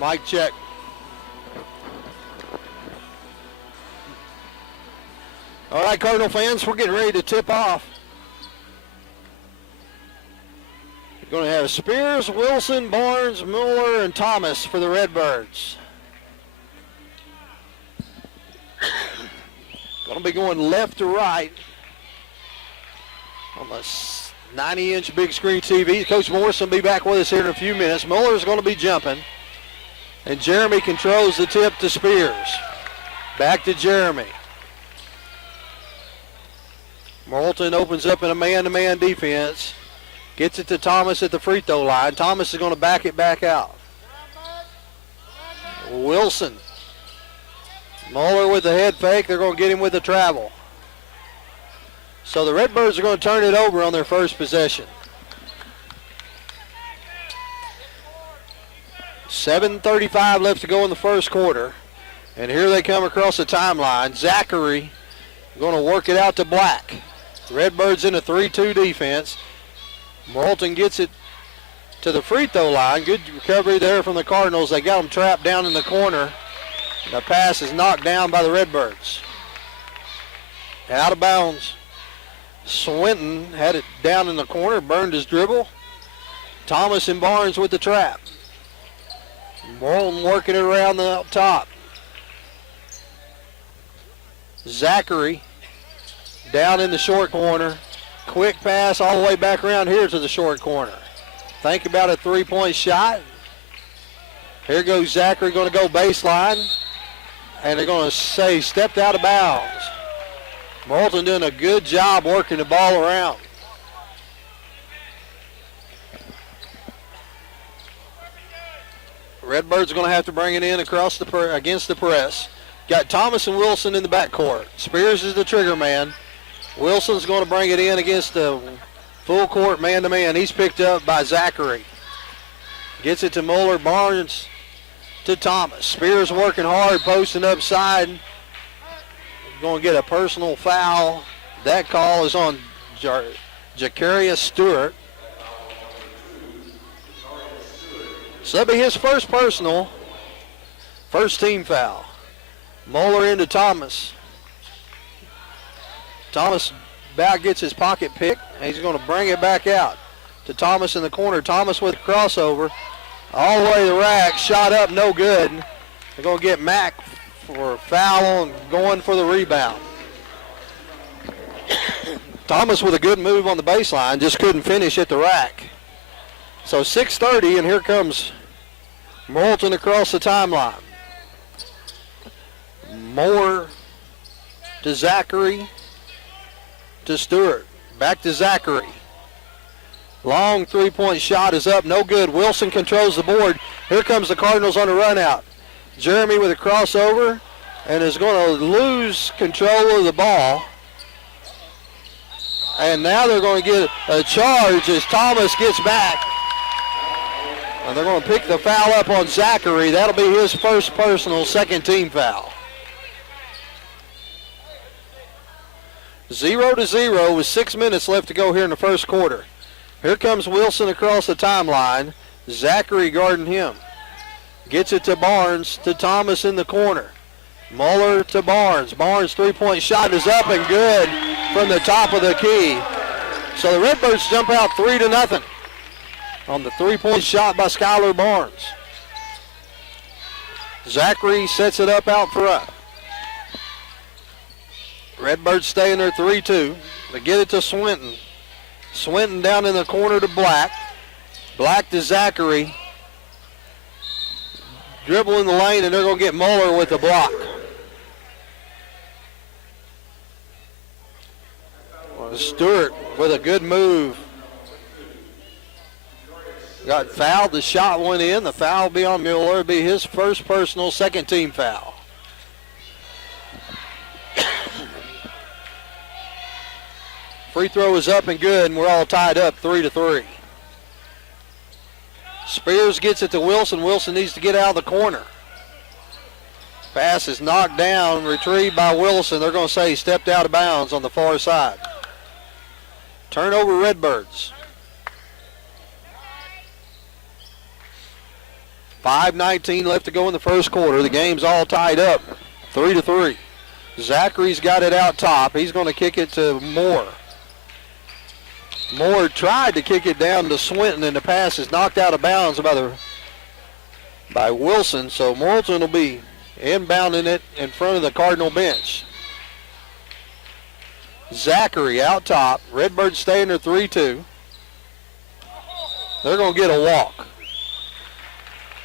Mic check. All right, Cardinal fans, we're getting ready to tip off. We're going to have Spears, Wilson, Barnes, Mueller, and Thomas for the Redbirds. Going to be going left to right on the 90-inch big screen TV. Coach Morrison will be back with us here in a few minutes. Mueller's going to be jumping. And Jeremy controls the tip to Spears. Back to Jeremy. Morrilton opens up in a man-to-man defense. Gets it to Thomas at the free throw line. Thomas is going to back it back out. Wilson. Mueller with the head fake. They're going to get him with the travel. So the Redbirds are going to turn it over on their first possession. 7:35 left to go in the first quarter. And here they come across the timeline. Zachary going to work it out to Black. Redbirds in a 3-2 defense. Morrilton gets it to the free throw line. Good recovery there from the Cardinals. They got them trapped down in the corner. The pass is knocked down by the Redbirds. Out of bounds. Swinton had it down in the corner, burned his dribble. Thomas and Barnes with the trap. Morrilton working it around the up top. Zachary down in the short corner. Quick pass all the way back around here to the short corner. Think about a three-point shot. Here goes Zachary, going to go baseline. And they're going to say stepped out of bounds. Morrilton doing a good job working the ball around. Redbirds are going to have to bring it in across against the press. Got Thomas and Wilson in the backcourt. Spears is the trigger man. Wilson's going to bring it in against the full court man-to-man. He's picked up by Zachary. Gets it to Mueller. Barnes to Thomas. Spears working hard, posting upside. Going to get a personal foul. That call is on Jacarius Stewart. So that'll be his first personal, first team foul. Mueller into Thomas. Thomas about gets his pocket picked, and he's going to bring it back out to Thomas in the corner. Thomas with a crossover. All the way to the rack, shot up, no good. They're going to get Mack for a foul and going for the rebound. Thomas with a good move on the baseline, just couldn't finish at the rack. So 6:30, and here comes Morrilton across the timeline. Moore to Zachary to Stewart. Back to Zachary. Long three-point shot is up, no good. Wilson controls the board. Here comes the Cardinals on a run out. Jeremy with a crossover and is going to lose control of the ball. And now they're going to get a charge as Thomas gets back. And they're going to pick the foul up on Zachary. That'll be his first personal, second team foul. 0-0 with 6 minutes left to go here in the first quarter. Here comes Wilson across the timeline. Zachary guarding him. Gets it to Barnes, to Thomas in the corner. Mueller to Barnes. Barnes' three-point shot is up and good from the top of the key. So the Redbirds jump out 3-0 on the three-point shot by Skylar Barnes. Zachary sets it up out front. Redbirds stay in their 3-2. They get it to Swinton. Swinton down in the corner to Black. Black to Zachary. Dribble in the lane, and they're going to get Mueller with the block. Stewart with a good move. Got fouled. The shot went in. The foul will be on Mueller. It'll be his first personal, second team foul. Free throw is up and good, and we're all tied up 3-3. Spears gets it to Wilson. Wilson needs to get out of the corner. Pass is knocked down, retrieved by Wilson. They're going to say he stepped out of bounds on the far side. Turnover Redbirds. 5:19 left to go in the first quarter. The game's all tied up, 3-3. Zachary's got it out top. He's going to kick it to Moore. Moore tried to kick it down to Swinton, and the pass is knocked out of bounds by Wilson. So Morrilton will be inbounding it in front of the Cardinal bench. Zachary out top. Redbirds stay in their 3-2. They're going to get a walk.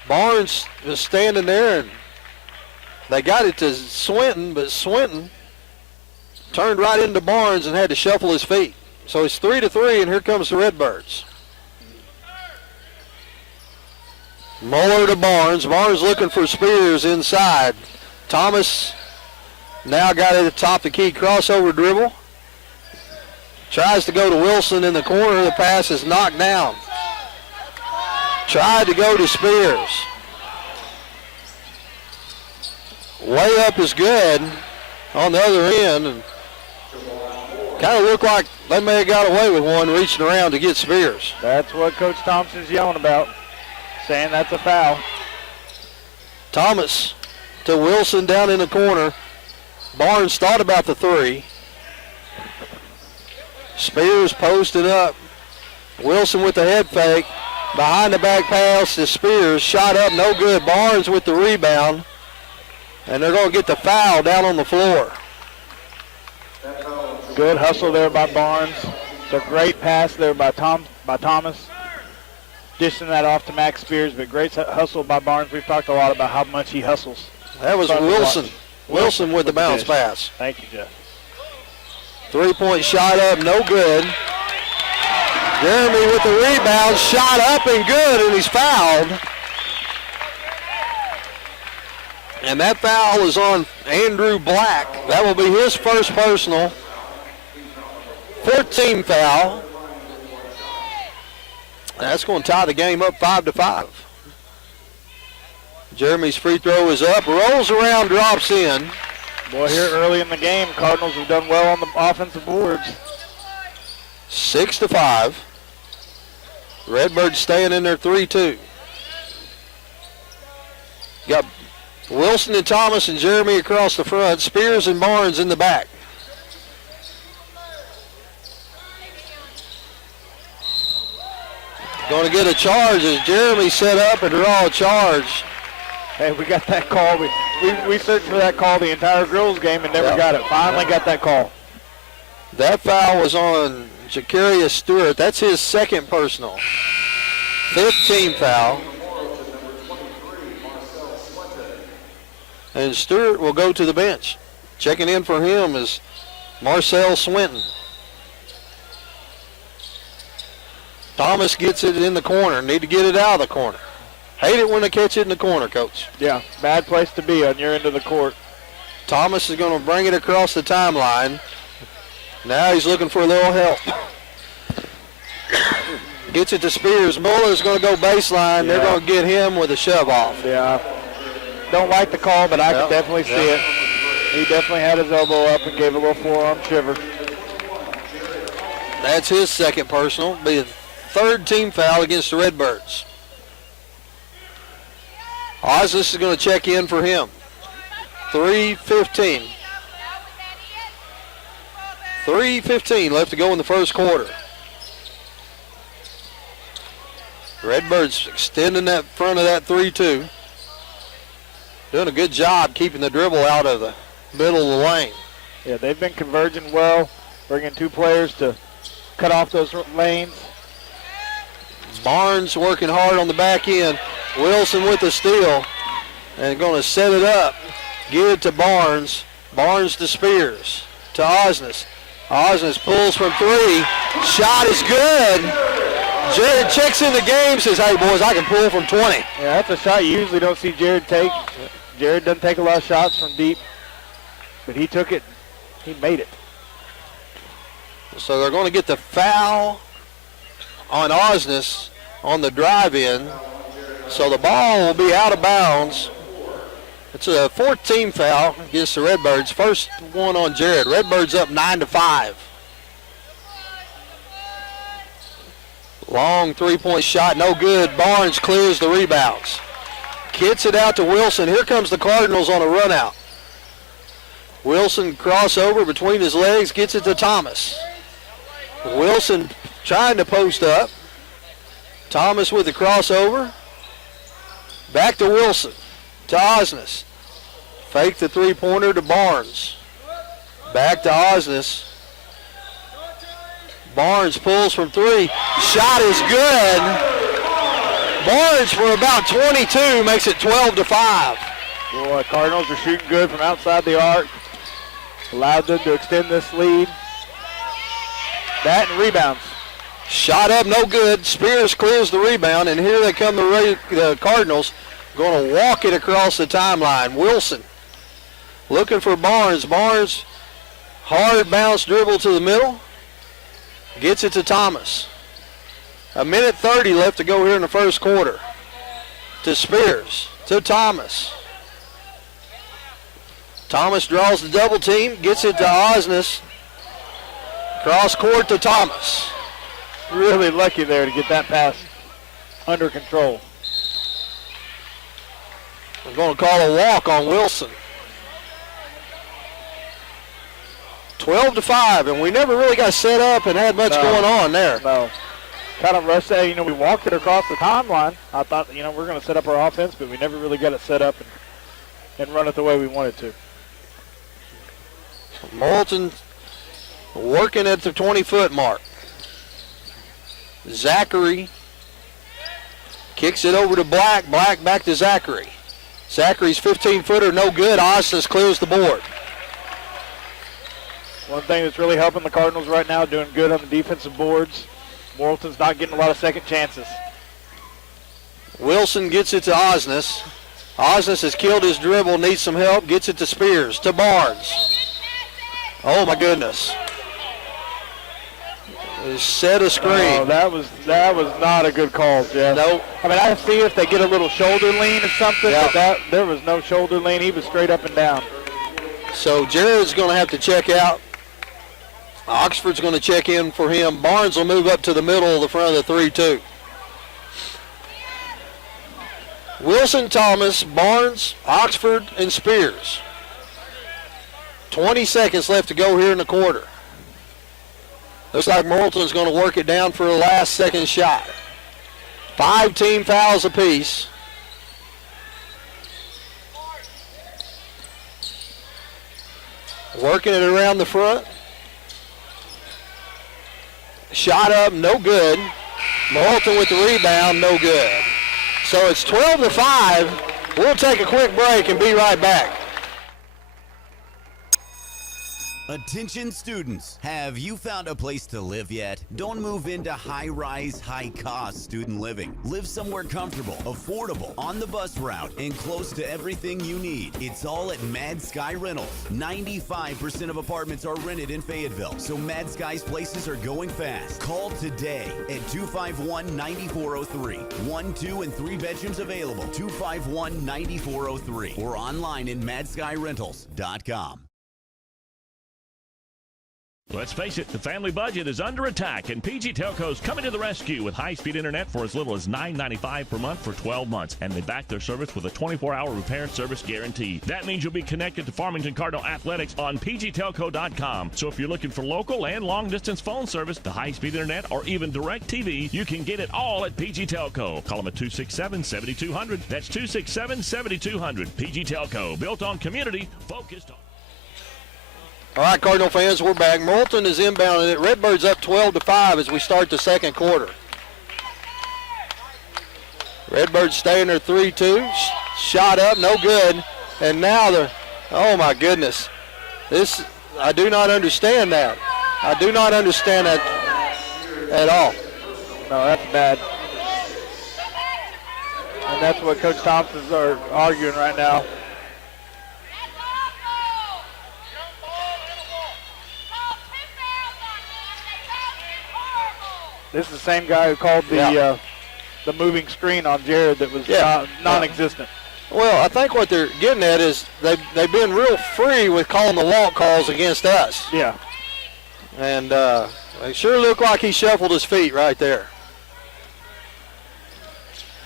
Barnes is standing there, and they got it to Swinton, but Swinton turned right into Barnes and had to shuffle his feet. So it's 3-3, and here comes the Redbirds. Muller to Barnes. Barnes looking for Spears inside. Thomas now got it at the top of the key. Crossover dribble. Tries to go to Wilson in the corner. The pass is knocked down. Tried to go to Spears. Layup is good on the other end. And kind of looked like they may have got away with one reaching around to get Spears. That's what Coach Thompson's yelling about, saying that's a foul. Thomas to Wilson down in the corner. Barnes thought about the three. Spears posted up. Wilson with the head fake. Behind the back pass to Spears. Shot up, no good. Barnes with the rebound. And they're going to get the foul down on the floor. Good hustle there by Barnes. It's a great pass there by Thomas. Dishing that off to Max Spears, but great hustle by Barnes. We've talked a lot about how much he hustles. That was Wilson. Wilson with the bounce pass. Thank you, Jeff. 3-point shot up, no good. Jeremy with the rebound, shot up and good, and he's fouled. And that foul is on Andrew Black. That will be his first personal. 14 foul. That's going to tie the game up 5-5. Jeremy's free throw is up, rolls around, drops in. Boy, here early in the game, Cardinals have done well on the offensive boards. 6-5. Redbirds staying in their 3-2. Got Wilson and Thomas and Jeremy across the front. Spears and Barnes in the back. Going to get a charge as Jeremy set up and draw a charge. Hey, we got that call. We searched for that call the entire girls game and never got it. Finally got that call. That foul was on Jacarius Stewart. That's his second personal. 15 foul. And Stewart will go to the bench. Checking in for him is Marcel Swinton. Thomas gets it in the corner. Need to get it out of the corner. Hate it when they catch it in the corner, Coach. Yeah, bad place to be on your end of the court. Thomas is going to bring it across the timeline. Now he's looking for a little help. Gets it to Spears. Muller's going to go baseline. They're going to get him with a shove off. Yeah. Don't like the call, but I can definitely see it. He definitely had his elbow up and gave a little forearm shiver. That's his second personal. Be the third team foul against the Redbirds. Osnes is going to check in for him. 3:15. 3:15 left to go in the first quarter. Redbirds extending that front of that 3-2. Doing a good job keeping the dribble out of the middle of the lane. Yeah, they've been converging well, bringing two players to cut off those lanes. Barnes working hard on the back end. Wilson with the steal and going to set it up. Get it to Barnes. Barnes to Spears. To Osnes. Osnes pulls from three. Shot is good. Jared checks in the game, says, hey, boys, I can pull from 20. Yeah, that's a shot you usually don't see Jared take. Jared doesn't take a lot of shots from deep, but he took it. He made it. So they're going to get the foul on Osnes on the drive-in. So the ball will be out of bounds. It's a 14 foul against the Redbirds. First one on Jared. Redbirds up 9-5. Long three-point shot, no good. Barnes clears the rebounds. Gets it out to Wilson. Here comes the Cardinals on a run out. Wilson crossover between his legs, gets it to Thomas. Wilson trying to post up. Thomas with the crossover. Back to Wilson. To Osnes. Fake the three-pointer to Barnes. Back to Osnes. Barnes pulls from three. Shot is good. Barnes for about 22 makes it 12-5. Boy, Cardinals are shooting good from outside the arc. Allowed them to extend this lead. That and rebounds. Shot up, no good. Spears clears the rebound, and here they come, the Cardinals, going to walk it across the timeline. Wilson looking for Barnes. Barnes, hard bounce dribble to the middle. Gets it to Thomas. 1:30 left to go here in the first quarter. To Spears, to Thomas. Thomas draws the double team, gets it to Osnes. Cross court to Thomas. Really lucky there to get that pass under control. We're going to call a walk on Wilson. 12-5, and we never really got set up and had much going on there. No. Kind of rushed there. We walked it across the timeline. I thought, we're going to set up our offense, but we never really got it set up and run it the way we wanted to. Morrilton working at the 20-foot mark. Zachary kicks it over to Black. Black back to Zachary. Zachary's 15-footer, no good. Osnes clears the board. One thing that's really helping the Cardinals right now, doing good on the defensive boards. Morrilton's not getting a lot of second chances. Wilson gets it to Osnes. Osnes has killed his dribble, needs some help, gets it to Spears, to Barnes. Oh my goodness. Set a screen. Oh, that was not a good call, Jeff. Nope. I see if they get a little shoulder lean or something, but there was no shoulder lean. He was straight up and down. So Jared's going to have to check out. Oxford's going to check in for him. Barnes will move up to the middle of the front of the 3-2. Wilson, Thomas, Barnes, Oxford, and Spears. 20 seconds left to go here in the quarter. Looks like Morrilton's going to work it down for a last second shot. 5 team fouls apiece. Working it around the front. Shot up, no good. Morrilton with the rebound, no good. So it's 12-5. We'll take a quick break and be right back. Attention students, have you found a place to live yet? Don't move into high-rise, high-cost student living. Live somewhere comfortable, affordable, on the bus route, and close to everything you need. It's all at Mad Sky Rentals. 95% of apartments are rented in Fayetteville, so Mad Sky's places are going fast. Call today at 251-9403. 1, 2, and 3 bedrooms available. 251-9403 or online at madskyrentals.com. Let's face it, the family budget is under attack, and PG Telco's coming to the rescue with high-speed internet for as little as $9.95 per month for 12 months, and they back their service with a 24-hour repair and service guarantee. That means you'll be connected to Farmington Cardinal Athletics on pgtelco.com. So if you're looking for local and long-distance phone service, the high-speed internet, or even direct TV, you can get it all at PG Telco. Call them at 267-7200. That's 267-7200. PG Telco, built on community, focused on... All right, Cardinal fans, we're back. Morrilton is inbounding it. Redbirds up 12-5 as we start the second quarter. Redbirds stay in their 3-2. Shot up, no good. And now oh my goodness. I do not understand that. I do not understand that at all. No, that's bad. And that's what Coach Thompson's are arguing right now. This is the same guy who called the moving screen on Jared that was non-existent. Well, I think what they're getting at is they've been real free with calling the walk calls against us. Yeah. And it sure looked like he shuffled his feet right there.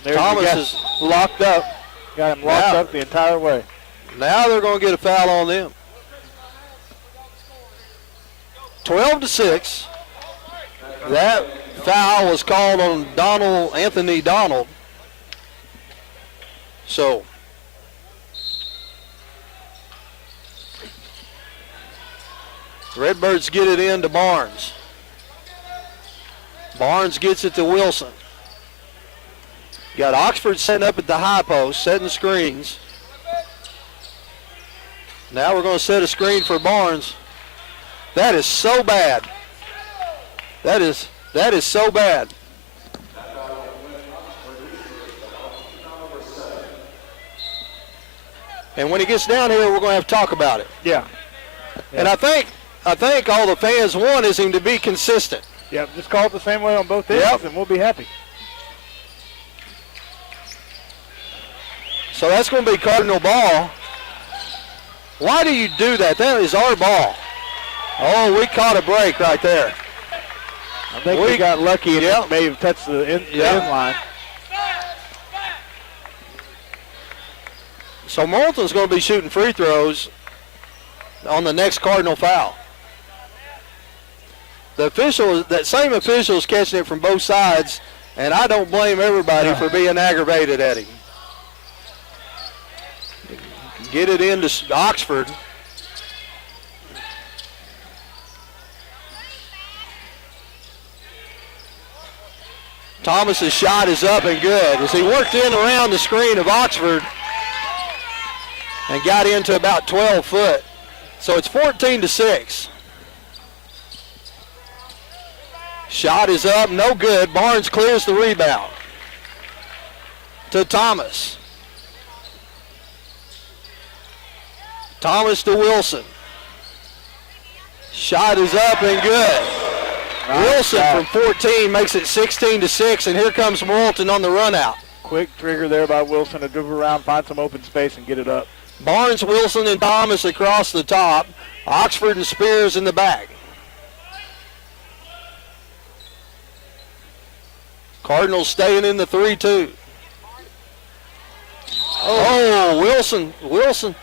There's Thomas is locked up. Got him locked up the entire way. Now they're going to get a foul on them. 12-6. That foul was called on Anthony Donald. So Redbirds get it in to Barnes. Barnes gets it to Wilson. Got Oxford setting up at the high post, setting screens. Now we're going to set a screen for Barnes. That is so bad. That is so bad. And when he gets down here, we're going to have to talk about it. Yeah. And I think all the fans want is him to be consistent. Yeah, just call it the same way on both ends, and we'll be happy. So that's going to be Cardinal ball. Why do you do that? That is our ball. Oh, we caught a break right there. I think we got lucky and it may have touched the end line. So Morrilton's going to be shooting free throws on the next Cardinal foul. That same official is catching it from both sides, and I don't blame everybody for being aggravated at him. Get it into Oxford. Thomas's shot is up and good as he worked in around the screen of Oxford and got into about 12 foot. So it's 14-6. Shot is up, no good. Barnes clears the rebound to Thomas. Thomas to Wilson. Shot is up and good. Wilson from 14 makes it 16-6, and here comes Morrilton on the run out. Quick trigger there by Wilson to dribble around, find some open space, and get it up. Barnes, Wilson, and Thomas across the top. Oxford and Spears in the back. Cardinals staying in the 3-2. Oh, Wilson.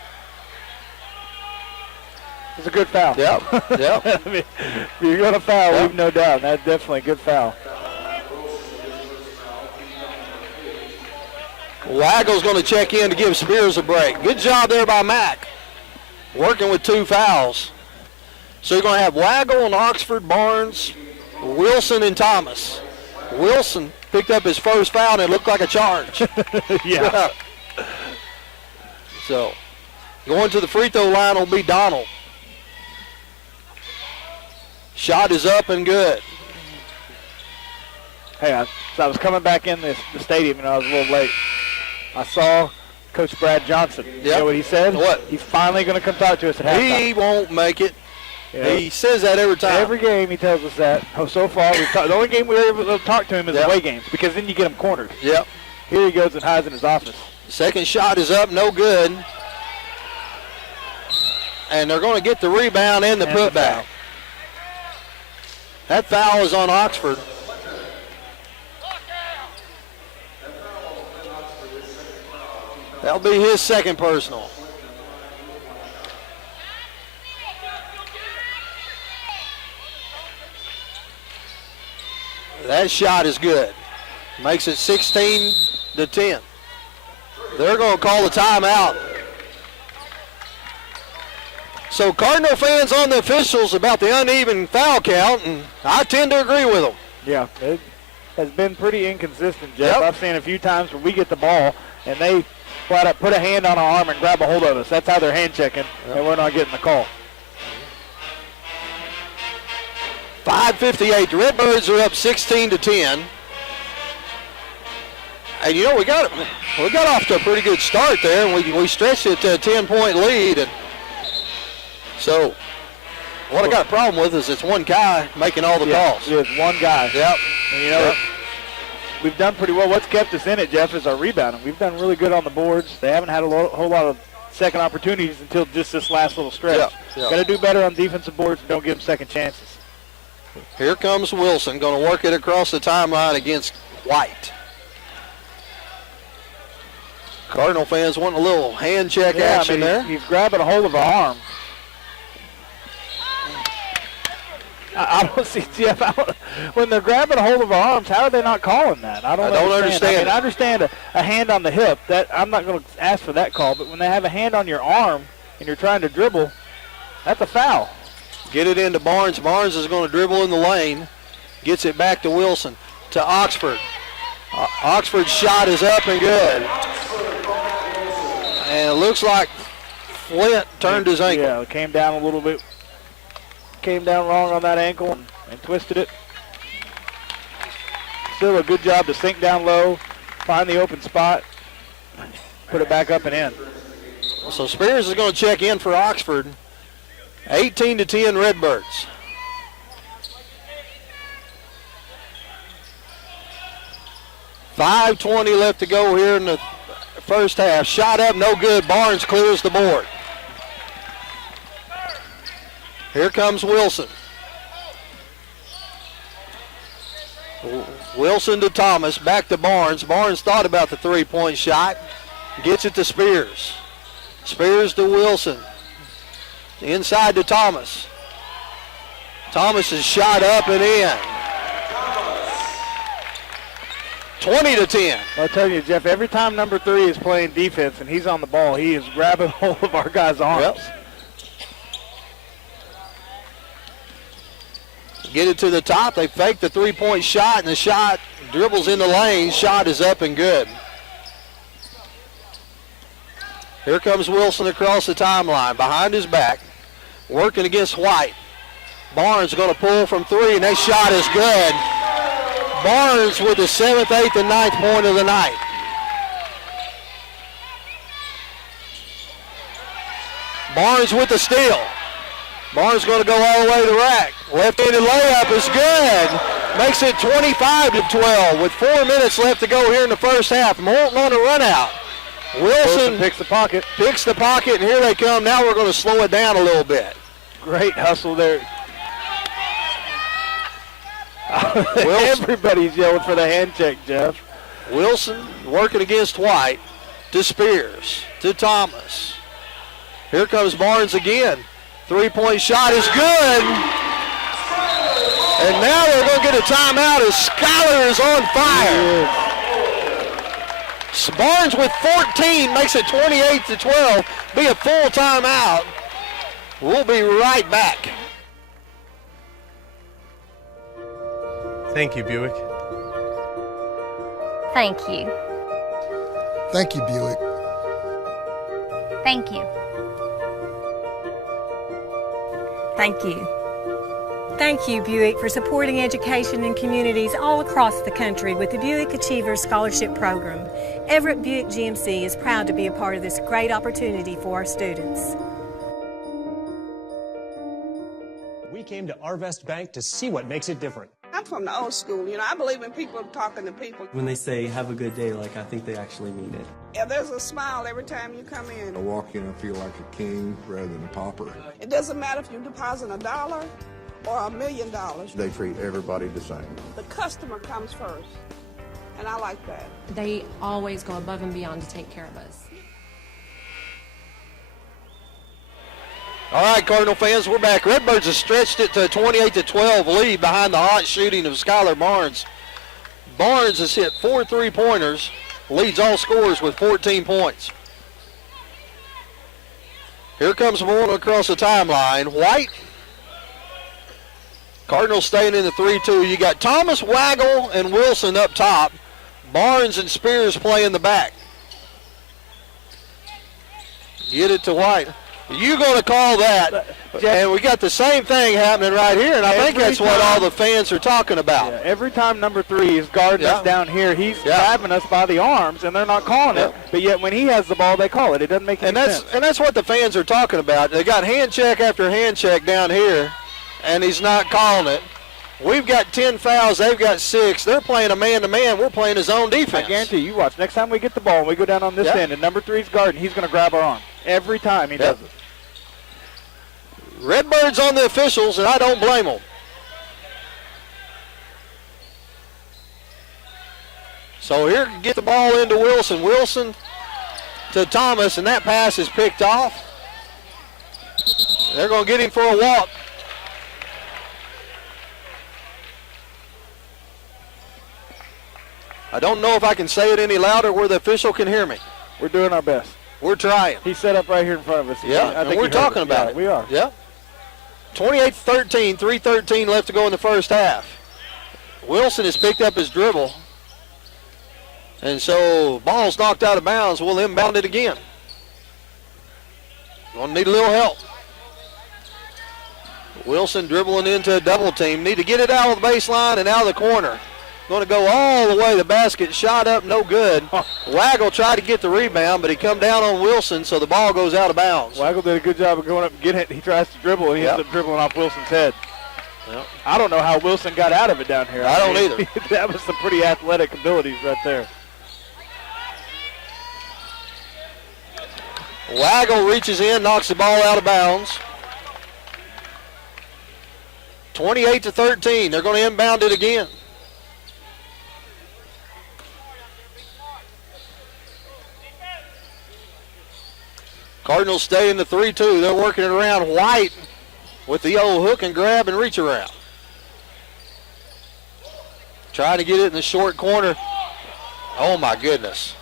It's a good foul. Yep. I mean, if you're going to foul, leave no doubt. That's definitely a good foul. Waggle's going to check in to give Spears a break. Good job there by Mack, working with 2 fouls. So you're going to have Waggle and Oxford, Barnes, Wilson, and Thomas. Wilson picked up his first foul, and it looked like a charge. Yeah. So going to the free throw line will be Donald. Shot is up and good. Hey, I was coming back in the stadium, and I was a little late. I saw Coach Brad Johnson. You know what he said? What? He's finally going to come talk to us at halftime. He won't make it. Yeah. He says that every time. Every game he tells us that. So far, the only game we were able to talk to him is away games, because then you get him cornered. Yep. Here he goes and hides in his office. Second shot is up, no good. And they're going to get the rebound and the putback. That foul is on Oxford. That'll be his second personal. That shot is good. Makes it 16-10. They're going to call the timeout. So Cardinal fans on the officials about the uneven foul count, and I tend to agree with them. Yeah, it has been pretty inconsistent, Jeff. I've seen a few times where we get the ball, and they flat out put a hand on our arm and grab a hold of us. That's how they're hand checking, and we're not getting the call. 5:58. The Redbirds are up 16-10. And you know, we got off to a pretty good start there, and we stretched it to a 10-point lead. And so what I got a problem with is it's one guy making all the calls. It's one guy. Yep. And you know, we've done pretty well. What's kept us in it, Jeff, is our rebounding. We've done really good on the boards. They haven't had a whole lot of second opportunities until just this last little stretch. Got to do better on defensive boards and don't give them second chances. Here comes Wilson, going to work it across the timeline against White. Cardinal fans want a little hand check action there. He's grabbing a hold of her arm. I don't see, Jeff, when they're grabbing a hold of her arms, how are they not calling that? I don't understand. I understand a hand on the hip. That I'm not going to ask for that call, but when they have a hand on your arm and you're trying to dribble, that's a foul. Get it into Barnes. Barnes is going to dribble in the lane. Gets it back to Wilson, to Oxford. Oxford's shot is up and good. And it looks like Flint turned his ankle. Yeah, it came down a little bit. Came down wrong on that ankle and twisted it. Still a good job to sink down low, find the open spot, put it back up and in. So Spears is going to check in for Oxford. 18-10 Redbirds. .5:20 left to go here in the first half. Shot up, no good. Barnes clears the board. Here comes Wilson. Wilson to Thomas, back to Barnes. Barnes thought about the three-point shot. Gets it to Spears. Spears to Wilson. Inside to Thomas. Thomas is shot up and in. 20-10. I'll tell you, Jeff, every time number 3 is playing defense and he's on the ball, he is grabbing hold of our guys' arms. Yep. Get it to the top. They fake the three-point shot, and the shot dribbles in the lane. Shot is up and good. Here comes Wilson across the timeline, behind his back, working against White. Barnes going to pull from 3, and that shot is good. Barnes with the 7th, 8th, and 9th point of the night. Barnes with the steal. Barnes going to go all the way to the rack. Left-handed layup is good. Makes it 25-12 with 4 minutes left to go here in the first half. Morrilton on a run out. Wilson picks the pocket. Picks the pocket, and here they come. Now we're going to slow it down a little bit. Great hustle there. Everybody's yelling for the hand check, Jeff. Wilson working against White. To Spears. To Thomas. Here comes Barnes again. Three-point shot is good. And now they're going to get a timeout as Schuyler is on fire. Barnes with 14 makes it 28-12. Be a full timeout. We'll be right back. Thank you, Buick. Thank you. Thank you, Buick. Thank you. Thank you. Thank you, Buick, for supporting education in communities all across the country with the Buick Achievers Scholarship Program. Everett Buick GMC is proud to be a part of this great opportunity for our students. We came to Arvest Bank to see what makes it different. I'm from the old school. You know, I believe in people talking to people. When they say, have a good day, like, I think they actually mean it. Yeah, there's a smile every time you come in. I walk in, I feel like a king rather than a pauper. It doesn't matter if you deposit $1 or $1 million. They treat everybody the same. The customer comes first, and I like that. They always go above and beyond to take care of us. All right, Cardinal fans, we're back. Redbirds have stretched it to a 28-12 lead behind the hot shooting of Schuyler Barnes. Barnes has hit 4 3-pointers, leads all scorers with 14 points. Here comes Morrilton across the timeline. White. Cardinals staying in the 3-2. You got Thomas, Waggle, and Wilson up top. Barnes and Spears play in the back. Get it to White. You're going to call that, and we got the same thing happening right here, and I think that's what all the fans are talking about. Yeah, every time number 3 is guarding us down here, he's grabbing us by the arms, and they're not calling it. But yet when he has the ball, they call it. It doesn't make any sense. And that's what the fans are talking about. They got hand check after hand check down here, and he's not calling it. We've got 10 fouls. They've got 6. They're playing a man-to-man. We're playing his own defense. I guarantee you, watch. Next time we get the ball and we go down on this end, and number 3's guarding, he's going to grab our arm. Every time he does it. Redbirds on the officials, and I don't blame them. So here, get the ball into Wilson. Wilson to Thomas, and that pass is picked off. They're going to get him for a walk. I don't know if I can say it any louder where the official can hear me. We're doing our best. We're trying. He's set up right here in front of us. Yeah, I think we're talking about it. We are. Yeah. 28-13, 3:13 left to go in the first half. Wilson has picked up his dribble. And so ball's knocked out of bounds. We'll inbound it again. Gonna need a little help. Wilson dribbling into a double team. Need to get it out of the baseline and out of the corner. Going to go all the way to the basket. Shot up, no good. Waggle tried to get the rebound, but he come down on Wilson, so the ball goes out of bounds. Waggle did a good job of going up and getting it. He tries to dribble, and he ends up dribbling off Wilson's head. Yep. I don't know how Wilson got out of it down here. I don't either. That was some pretty athletic abilities right there. Waggle reaches in, knocks the ball out of bounds. 28-13. They're going to inbound it again. Cardinals stay in the 3-2. They're working it around. White with the old hook and grab and reach around. Trying to get it in the short corner. Oh, my goodness.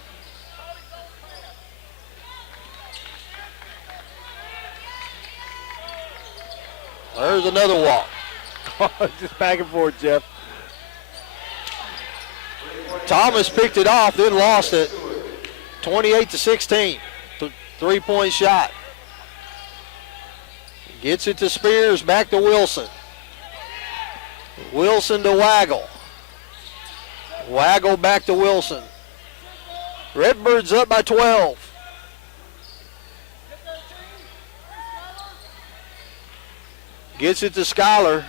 There's another walk. Just back and forth, Jeff. Thomas picked it off, then lost it. 28-16. Three-point shot. Gets it to Spears, back to Wilson. Wilson to Waggle. Waggle back to Wilson. Redbirds up by 12. Gets it to Schuyler.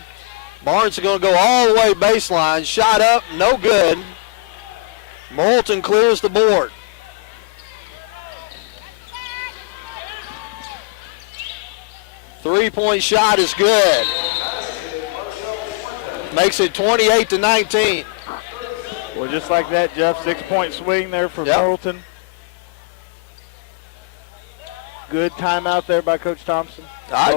Barnes is going to go all the way baseline. Shot up, no good. Morrilton clears the board. Three-point shot is good. Makes it 28-19. Well, just like that, Jeff, 6-point swing there for Morrilton. Good timeout there by Coach Thompson. I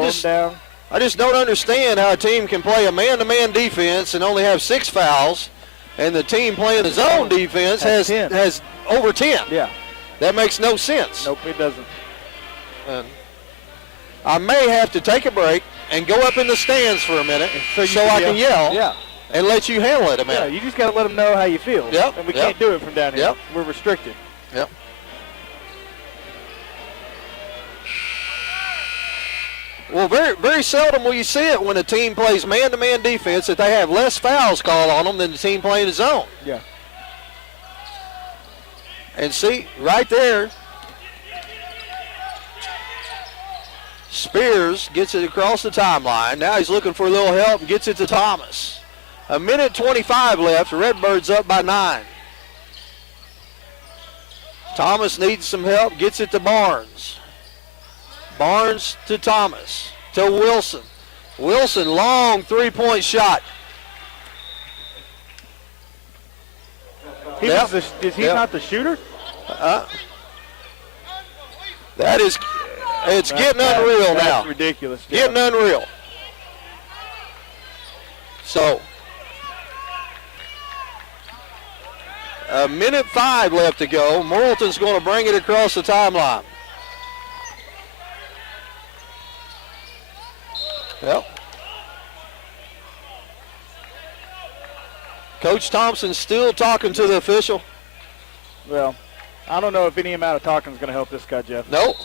just don't understand how a team can play a man-to-man defense and only have 6 fouls, and the team playing the zone defense has over 10. Yeah. That makes no sense. Nope, it doesn't. And I may have to take a break and go up in the stands for a minute so I can yell and let you handle it a minute. Yeah, you just got to let them know how you feel. Yep. And we can't do it from down here. Yep. We're restricted. Yep. Well, very, very seldom will you see it when a team plays man-to-man defense that they have less fouls called on them than the team playing the zone. Yeah. And see, right there, Spears gets it across the timeline. Now he's looking for a little help and gets it to Thomas. 1:25 left. Redbirds up by 9. Thomas needs some help. Gets it to Barnes. Barnes to Thomas. To Wilson. Wilson, long three-point shot. Is he not the shooter? That is... It's getting unreal now. That's ridiculous. Jeff. Getting unreal. So, 1:05 left to go. Morrilton's going to bring it across the timeline. Yep. Coach Thompson still talking to the official. Well, I don't know if any amount of talking is going to help this guy, Jeff. Nope.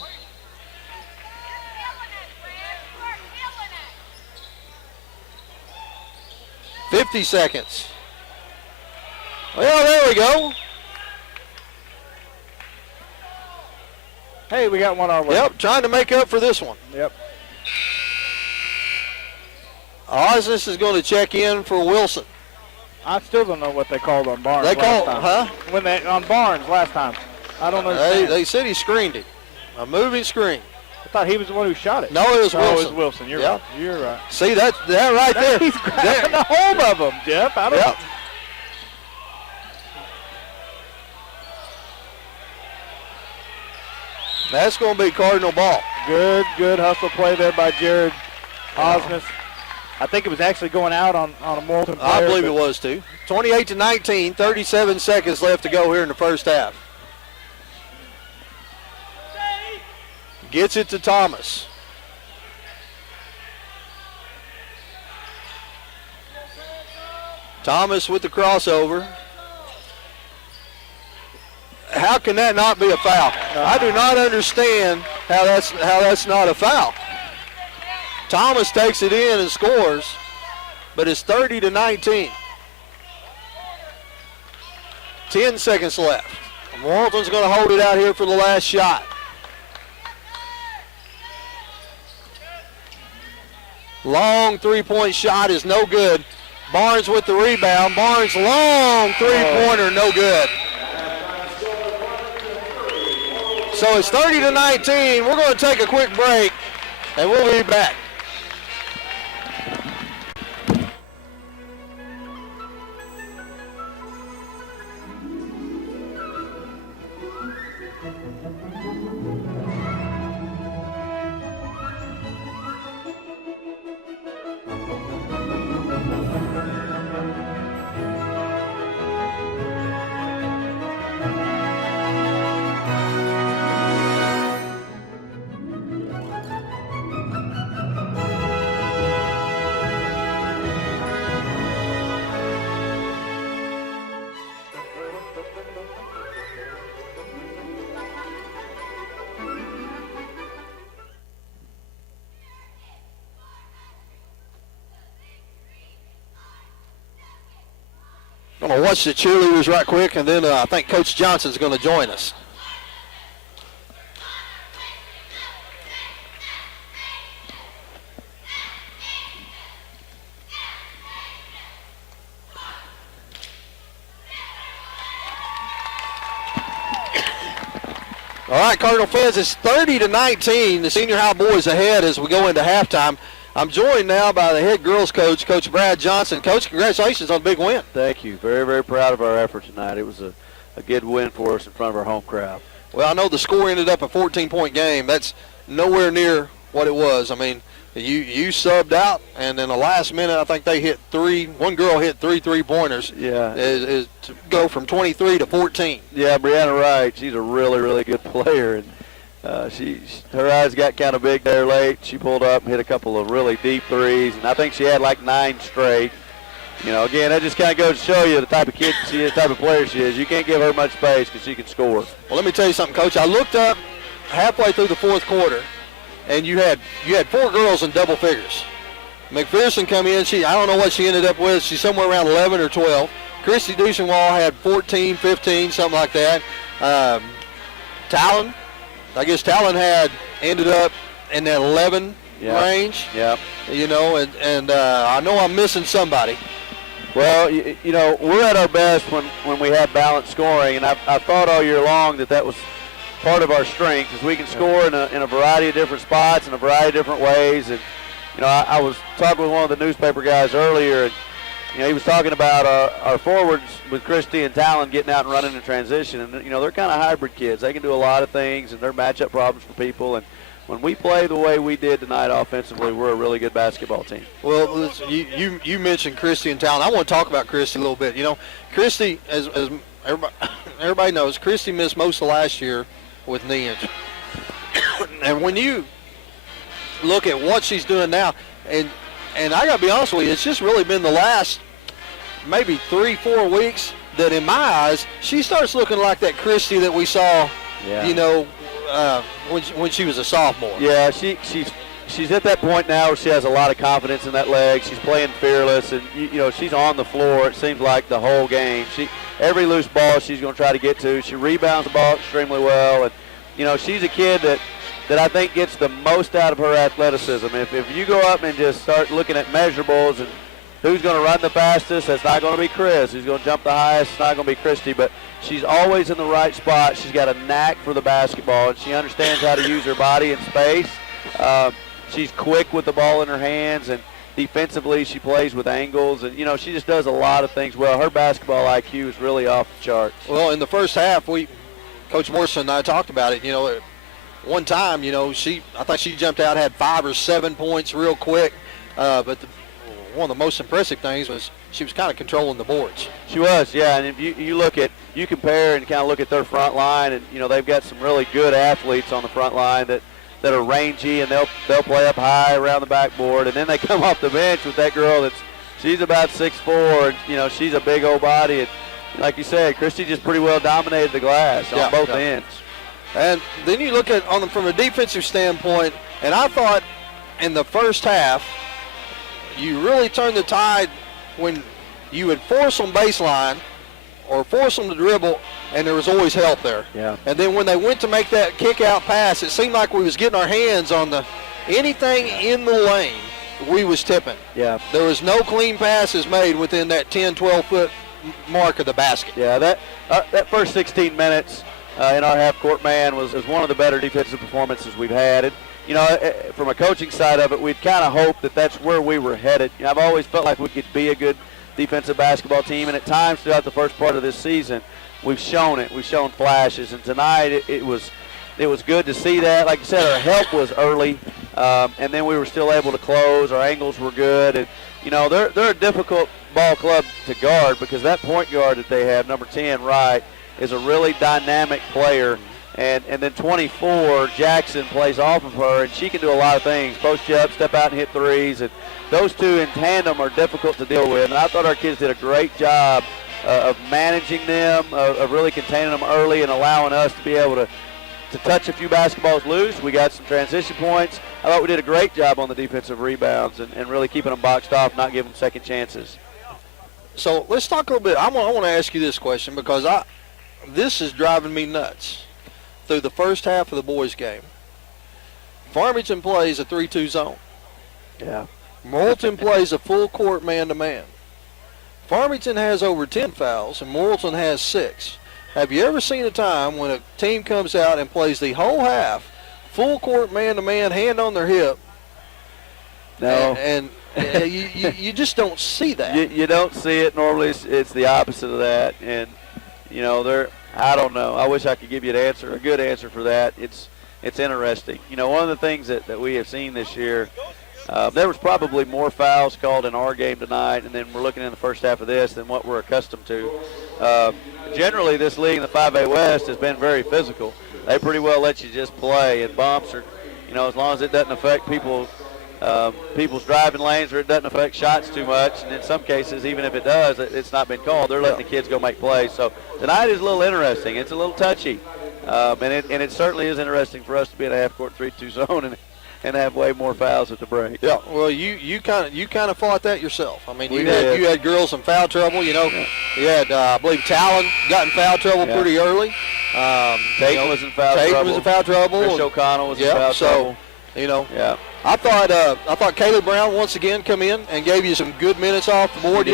$50 seconds. Well, there we go. Hey, we got one our way. Yep, trying to make up for this one. Yep. Osnes is going to check in for Wilson. I still don't know what they called on Barnes. They called, When they on Barnes last time. I don't know. They said he screened him. A moving screen. I thought he was the one who shot it. No, it was Wilson. Oh, it was Wilson. You're right. You're right. See, that right there. He's grabbing the hold of him, Jeff. I don't. Yep. That's going to be Cardinal ball. Good hustle play there by Jared Osmus. I think it was actually going out on a Morrilton player. I believe it was too. 28-19, 37 seconds left to go here in the first half. Gets it to Thomas. Thomas with the crossover. How can that not be a foul? I do not understand how that's not a foul. Thomas takes it in and scores, but it's 30-19. 10 seconds left. Morrilton's going to hold it out here for the last shot. Long three-point shot is no good. Barnes with the rebound. Barnes, long three-pointer, no good. So it's 30-19. We're going to take a quick break, and we'll be back. I'm going to watch the cheerleaders right quick, and then I think Coach Johnson's going to join us. All right, Cardinal fans, it's 30-19. The senior high boys ahead as we go into halftime. I'm joined now by the head girls coach, Coach Brad Johnson. Coach, congratulations on a big win. Thank you. Very, very proud of our effort tonight. It was a good win for us in front of our home crowd. Well, I know the score ended up a 14-point game. That's nowhere near what it was. I mean, you subbed out, and in the last minute, I think they hit three. One girl hit three three-pointers. Yeah. Is to go from 23 to 14. Yeah, Brianna Wright, she's a really, really good player. And her eyes got kind of big there late. She pulled up and hit a couple of really deep threes, and I think she had like 9 straight. You know, again, that just kind of goes to show you the type of kid she is, the type of player she is. You can't give her much space because she can score. Well, let me tell you something, Coach. I looked up halfway through the fourth quarter, and you had 4 girls in double figures. McPherson come in. I don't know what she ended up with. She's somewhere around 11 or 12. Christy Duchenwald had 14, 15, something like that. Talon. I guess Talon had ended up in that 11 range. Yeah. You know, and I know I'm missing somebody. Well, you know, we're at our best when we have balanced scoring, and I've thought all year long that was part of our strength, is we can score in a variety of different spots in a variety of different ways. And you know, I was talking with one of the newspaper guys earlier, and you know, he was talking about our forwards with Christy and Talon getting out and running in transition. And, you know, they're kind of hybrid kids. They can do a lot of things, and they're matchup problems for people. And when we play the way we did tonight offensively, we're a really good basketball team. Well, listen, you mentioned Christy and Talon. I want to talk about Christy a little bit. You know, Christy, as everybody knows, Christy missed most of last year with knee injury. And when you look at what she's doing now, and I got to be honest with you, it's just really been the last maybe 3-4 weeks that in my eyes, she starts looking like that Christy that we saw, you know, when she was a sophomore. Yeah, she's at that point now where she has a lot of confidence in that leg. She's playing fearless, and, you know, she's on the floor, it seems like, the whole game. Every loose ball she's going to try to get to. She rebounds the ball extremely well, and, you know, she's a kid that I think gets the most out of her athleticism. If you go up and just start looking at measurables and who's going to run the fastest, that's not going to be Chris. Who's going to jump the highest, it's not going to be Christy. But she's always in the right spot. She's got a knack for the basketball, and she understands how to use her body in space. She's quick with the ball in her hands, and defensively she plays with angles. And, you know, she just does a lot of things well. Her basketball IQ is really off the charts. Well, in the first half, Coach Morrison and I talked about it, you know, one time, I thought she jumped out, had 5 or 7 points real quick. But one of the most impressive things was she was kind of controlling the boards. She was, yeah. And if you compare and kind of look at their front line, and they've got some really good athletes on the front line that are rangy, and they'll play up high around the backboard, and then they come off the bench with that girl she's about 6'4", and she's a big old body, and like you said, Christy just pretty well dominated the glass on both ends. And then you look at from a defensive standpoint, and I thought in the first half you really turned the tide when you would force them baseline or force them to dribble, and there was always help there. Yeah. And then when they went to make that kick-out pass, it seemed like we was getting our hands on anything in the lane, we was tipping. Yeah. There was no clean passes made within that 10, 12-foot mark of the basket. Yeah, that first 16 minutes in our half-court man was one of the better defensive performances we've had. And, from a coaching side of it, we'd kind of hoped that that's where we were headed. I've always felt like we could be a good defensive basketball team, and at times throughout the first part of this season, we've shown it. We've shown flashes, and tonight it was good to see that. Like you said, our help was early, and then we were still able to close. Our angles were good, and they're a difficult ball club to guard because that point guard that they have, number 10, Wright, is a really dynamic player. And then 24, Jackson, plays off of her, and she can do a lot of things. Post you up, step out and hit threes. And those two in tandem are difficult to deal with. And I thought our kids did a great job of managing them, of really containing them early and allowing us to be able to touch a few basketballs loose. We got some transition points. I thought we did a great job on the defensive rebounds and really keeping them boxed off, not giving them second chances. So let's talk a little bit. I want to ask you this question because this is driving me nuts. Through the first half of the boys' game, Farmington plays a 3-2 zone. Yeah. Morrilton plays a full court man-to-man. Farmington has over 10 fouls, and Morrilton has 6. Have you ever seen a time when a team comes out and plays the whole half, full court man-to-man, hand on their hip? No. And you just don't see that. You don't see it. Normally it's the opposite of that. And, I don't know. I wish I could give you a good answer for that. It's interesting. One of the things that we have seen this year, there was probably more fouls called in our game tonight, and then we're looking in the first half of this than what we're accustomed to. Generally, this league in the 5A West has been very physical. They pretty well let you just play, and bumps are, as long as it doesn't affect people's driving lanes or it doesn't affect shots too much. And in some cases, even if it does, it's not been called. They're letting the kids go make plays. So tonight is a little interesting. It's a little touchy. And it certainly is interesting for us to be in a half-court 3-2 zone and have way more fouls at the break. Yeah, well, you kind of fought that yourself. I mean, you did. had girls in foul trouble. You had, I believe, Talon got in foul trouble pretty early. Tate was in foul trouble. Tate was in foul trouble. Chris O'Connell was in foul trouble. Yeah. I thought Kayla Brown once again come in and gave you some good minutes off the board.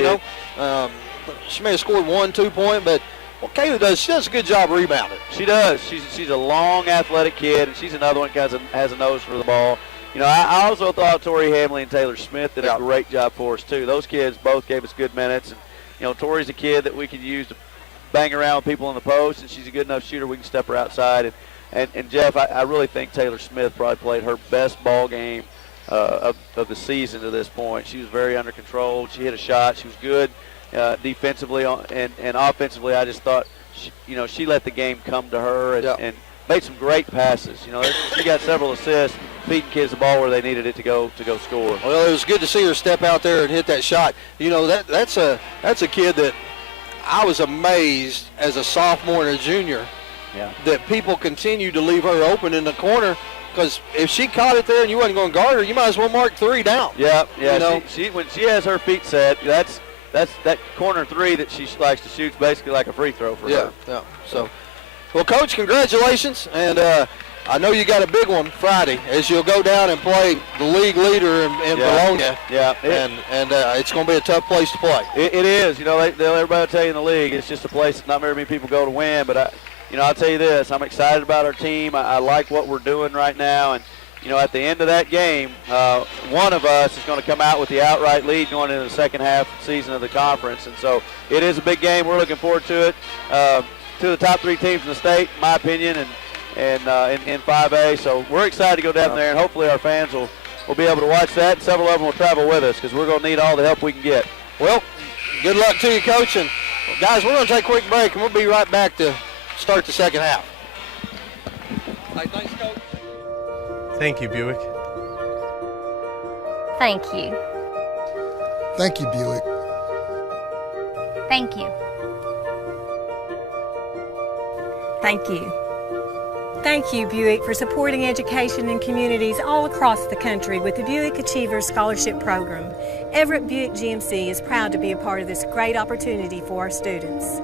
She may have scored 1-2 point, but what Kayla does, she does a good job rebounding. She does. She's a long, athletic kid, and she's another one that has a nose for the ball. I also thought Tori Hamley and Taylor Smith did a great job for us too. Those kids both gave us good minutes, and Tori's a kid that we could use to bang around with people in the post, and she's a good enough shooter we can step her outside. And Jeff, I really think Taylor Smith probably played her best ball game of the season to this point. She was very under control. She hit a shot. She was good defensively and offensively. I just thought, she let the game come to her and made some great passes. She got several assists, feeding kids the ball where they needed it to go score. Well, it was good to see her step out there and hit that shot. That's a kid that I was amazed as a sophomore and a junior. Yeah. That people continue to leave her open in the corner, because if she caught it there and you wasn't going to guard her, you might as well mark 3 down. Yeah. She when she has her feet set, that's that corner 3 that she likes to shoot is basically like a free throw for her. Yeah. So, well, Coach, congratulations, and I know you got a big one Friday as you'll go down and play the league leader in Bologna. Yeah. And it's going to be a tough place to play. It is. Everybody will tell you in the league it's just a place that not very many people go to win, but I'll tell you this, I'm excited about our team. I like what we're doing right now. And, at the end of that game, one of us is going to come out with the outright lead going into the second half season of the conference. And so it is a big game. We're looking forward to it. Two of the top 3 teams in the state, in my opinion. in 5A. So we're excited to go down there, and hopefully our fans will be able to watch that. Several of them will travel with us because we're going to need all the help we can get. Well, good luck to you, Coach. And guys, we're going to take a quick break, and we'll be right back to start the second half. Hey, thanks, Coach. Thank you, Buick. Thank you. Thank you, Buick. Thank you. Thank you. Thank you, Buick, for supporting education in communities all across the country with the Buick Achievers Scholarship Program. Everett Buick GMC is proud to be a part of this great opportunity for our students.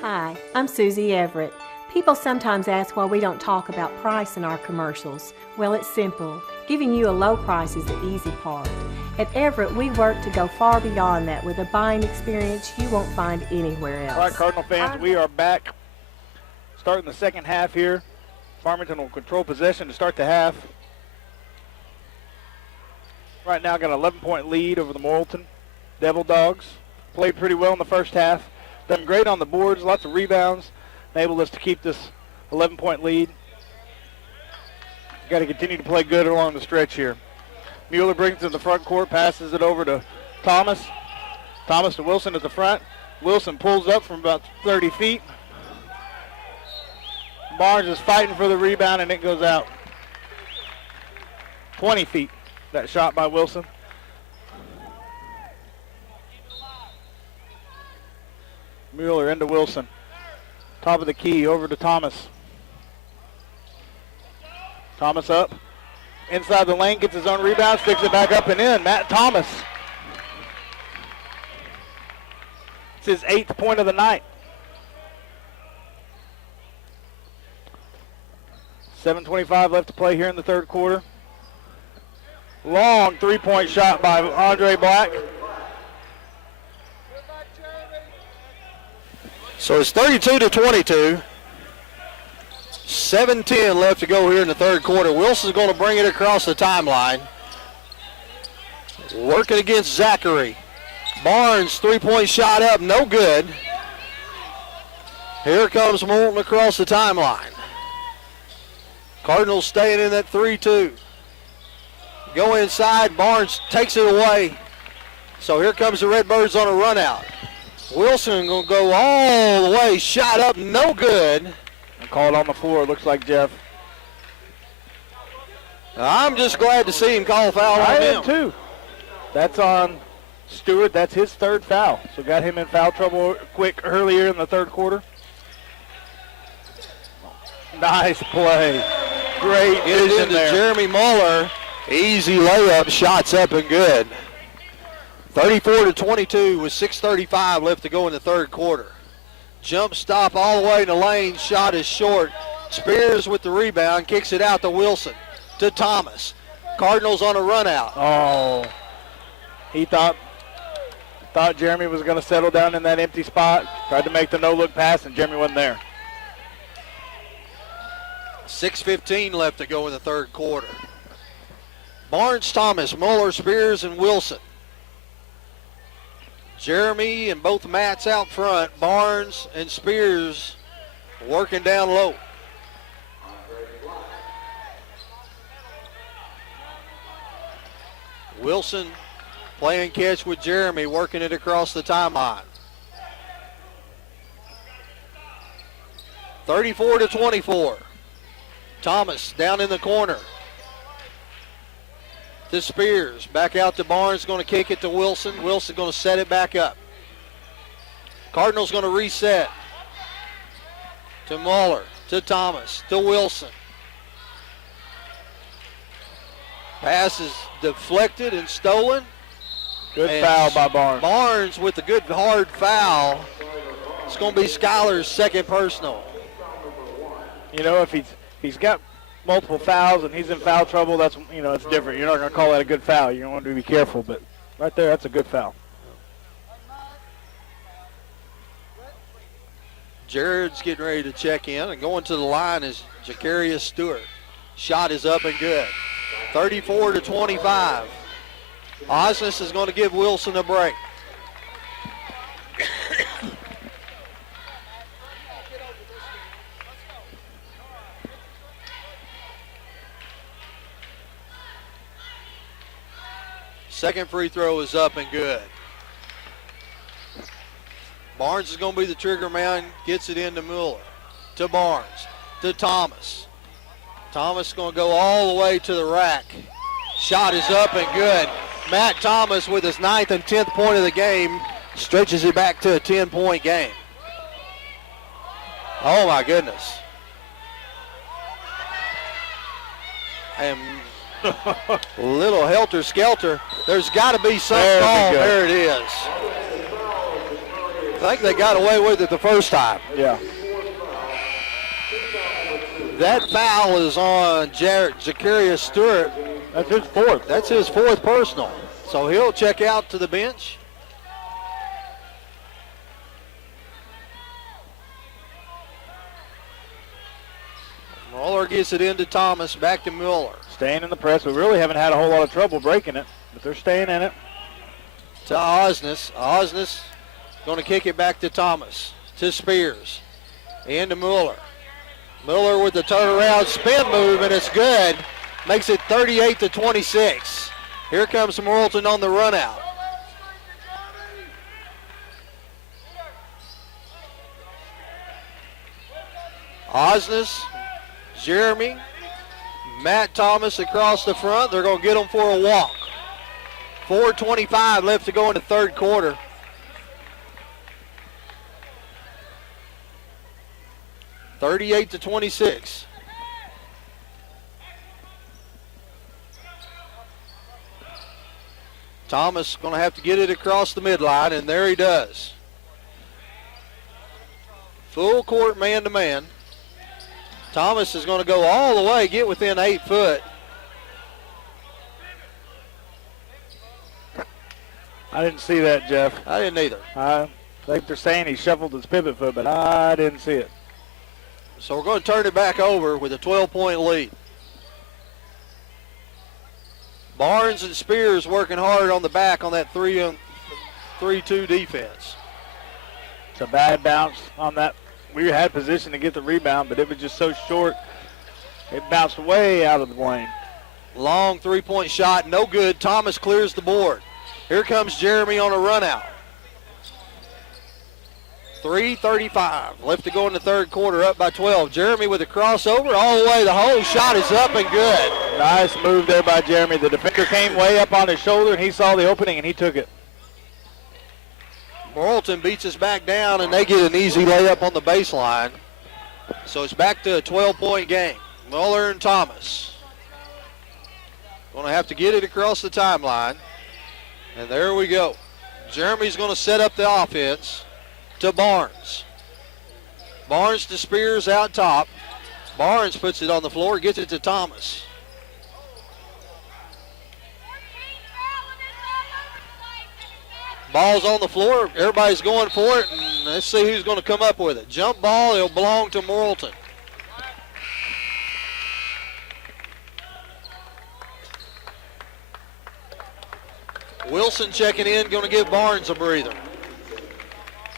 Hi, I'm Susie Everett. People sometimes ask why we don't talk about price in our commercials. Well, it's simple. Giving you a low price is the easy part. At Everett, we work to go far beyond that with a buying experience you won't find anywhere else. All right, Cardinal fans, we are back. Starting the second half here. Farmington will control possession to start the half. Right now got an 11-point lead over the Morrilton Devil Dogs. Played pretty well in the first half. Done great on the boards, lots of rebounds. Enabled us to keep this 11-point lead. Got to continue to play good along the stretch here. Mueller brings it to the front court, passes it over to Thomas. Thomas to Wilson at the front. Wilson pulls up from about 30 feet. Barnes is fighting for the rebound, and it goes out. 20 feet, that shot by Wilson. Mueller into Wilson. Top of the key, over to Thomas. Thomas up. Inside the lane, gets his own rebound, sticks it back up and in. Matt Thomas. It's his 8th point of the night. 7:25 left to play here in the third quarter. Long three-point shot by Andre Black. So it's 32-22. 7:10 left to go here in the third quarter. Wilson's going to bring it across the timeline. Working against Zachary. Barnes, three-point shot up, no good. Here comes Morrilton across the timeline. Cardinals staying in that 3-2. Go inside, Barnes takes it away. So here comes the Redbirds on a run out. Wilson going to go all the way, shot up, no good. And called on the floor, looks like, Jeff. I'm just glad to see him call a foul on him. I am too. That's on Stewart. That's his third foul. So got him in foul trouble quick earlier in the third quarter. Nice play. Great Get it vision into there. Jeremy Muller. Easy layup, shots up and good. 34-22 with 6:35 left to go in the third quarter. Jump stop all the way in the lane, shot is short. Spears with the rebound, kicks it out to Wilson, to Thomas. Cardinals on a run out. Oh, he thought Jeremy was going to settle down in that empty spot. Tried to make the no-look pass, and Jeremy wasn't there. 6:15 left to go in the third quarter. Barnes, Thomas, Muller, Spears, and Wilson. Jeremy and both Matts out front. Barnes and Spears working down low. Wilson playing catch with Jeremy, working it across the timeline. 34-24. Thomas down in the corner. To Spears, back out to Barnes, going to kick it to Wilson. Wilson going to set it back up. Cardinals going to reset. To Muller, to Thomas, to Wilson. Pass is deflected and stolen. Good and foul by Barnes. Barnes with a good hard foul. It's going to be Schuyler's second personal. You know, if he's got multiple fouls and he's in foul trouble, that's, you know, it's different. You're not going to call that a good foul. You want to be careful, but right there, that's a good foul. Jared's getting ready to check in, and going to the line is Jacarius Stewart. Shot is up and good. 34-25. Osnes is going to give Wilson a break. Second free throw is up and good. Barnes is going to be the trigger man. Gets it into Mueller. To Barnes. To Thomas. Thomas is going to go all the way to the rack. Shot is up and good. Matt Thomas with his 9th and 10th point of the game stretches it back to a 10-point game. Oh, my goodness. And little helter-skelter. There's got to be some call. There it is. I think they got away with it the first time. Yeah. That foul is on Zacharias Stewart. That's his fourth. That's his fourth personal. So he'll check out to the bench. Mueller gets it into Thomas, back to Mueller. Staying in the press. We really haven't had a whole lot of trouble breaking it, but they're staying in it. To Osnes. Osnes going to kick it back to Thomas. To Spears. And to Mueller. Mueller with the turnaround spin move, and it's good. Makes it 38-26. Here comes Morrilton on the run out. Osnes, Jeremy, Matt Thomas across the front. They're going to get them for a walk. 4:25 left to go in the third quarter. (38-26). Thomas going to have to get it across the midline, and there he does. Full court man-to-man. Thomas is going to go all the way, get within 8 foot. I didn't see that, Jeff. I didn't either. I think they're saying he shuffled his pivot foot, but I didn't see it. So we're going to turn it back over with a 12-point lead. Barnes and Spears working hard on the back on that 3-2 defense. It's a bad bounce on that. We had position to get the rebound, but it was just so short. It bounced way out of the lane. Long three-point shot, no good. Thomas clears the board. Here comes Jeremy on a run out. 3:35 left to go in the third quarter, up by 12. Jeremy with a crossover all the way. The whole shot is up and good. Nice move there by Jeremy. The defender came way up on his shoulder, and he saw the opening, and he took it. Morrilton beats us back down, and they get an easy layup on the baseline. So it's back to a 12-point game. Mueller and Thomas going to have to get it across the timeline. And there we go. Jeremy's going to set up the offense to Barnes. Barnes to Spears out top. Barnes puts it on the floor, gets it to Thomas. Ball's on the floor. Everybody's going for it, and let's see who's going to come up with it. Jump ball, it'll belong to Morrilton. Wilson checking in, going to give Barnes a breather.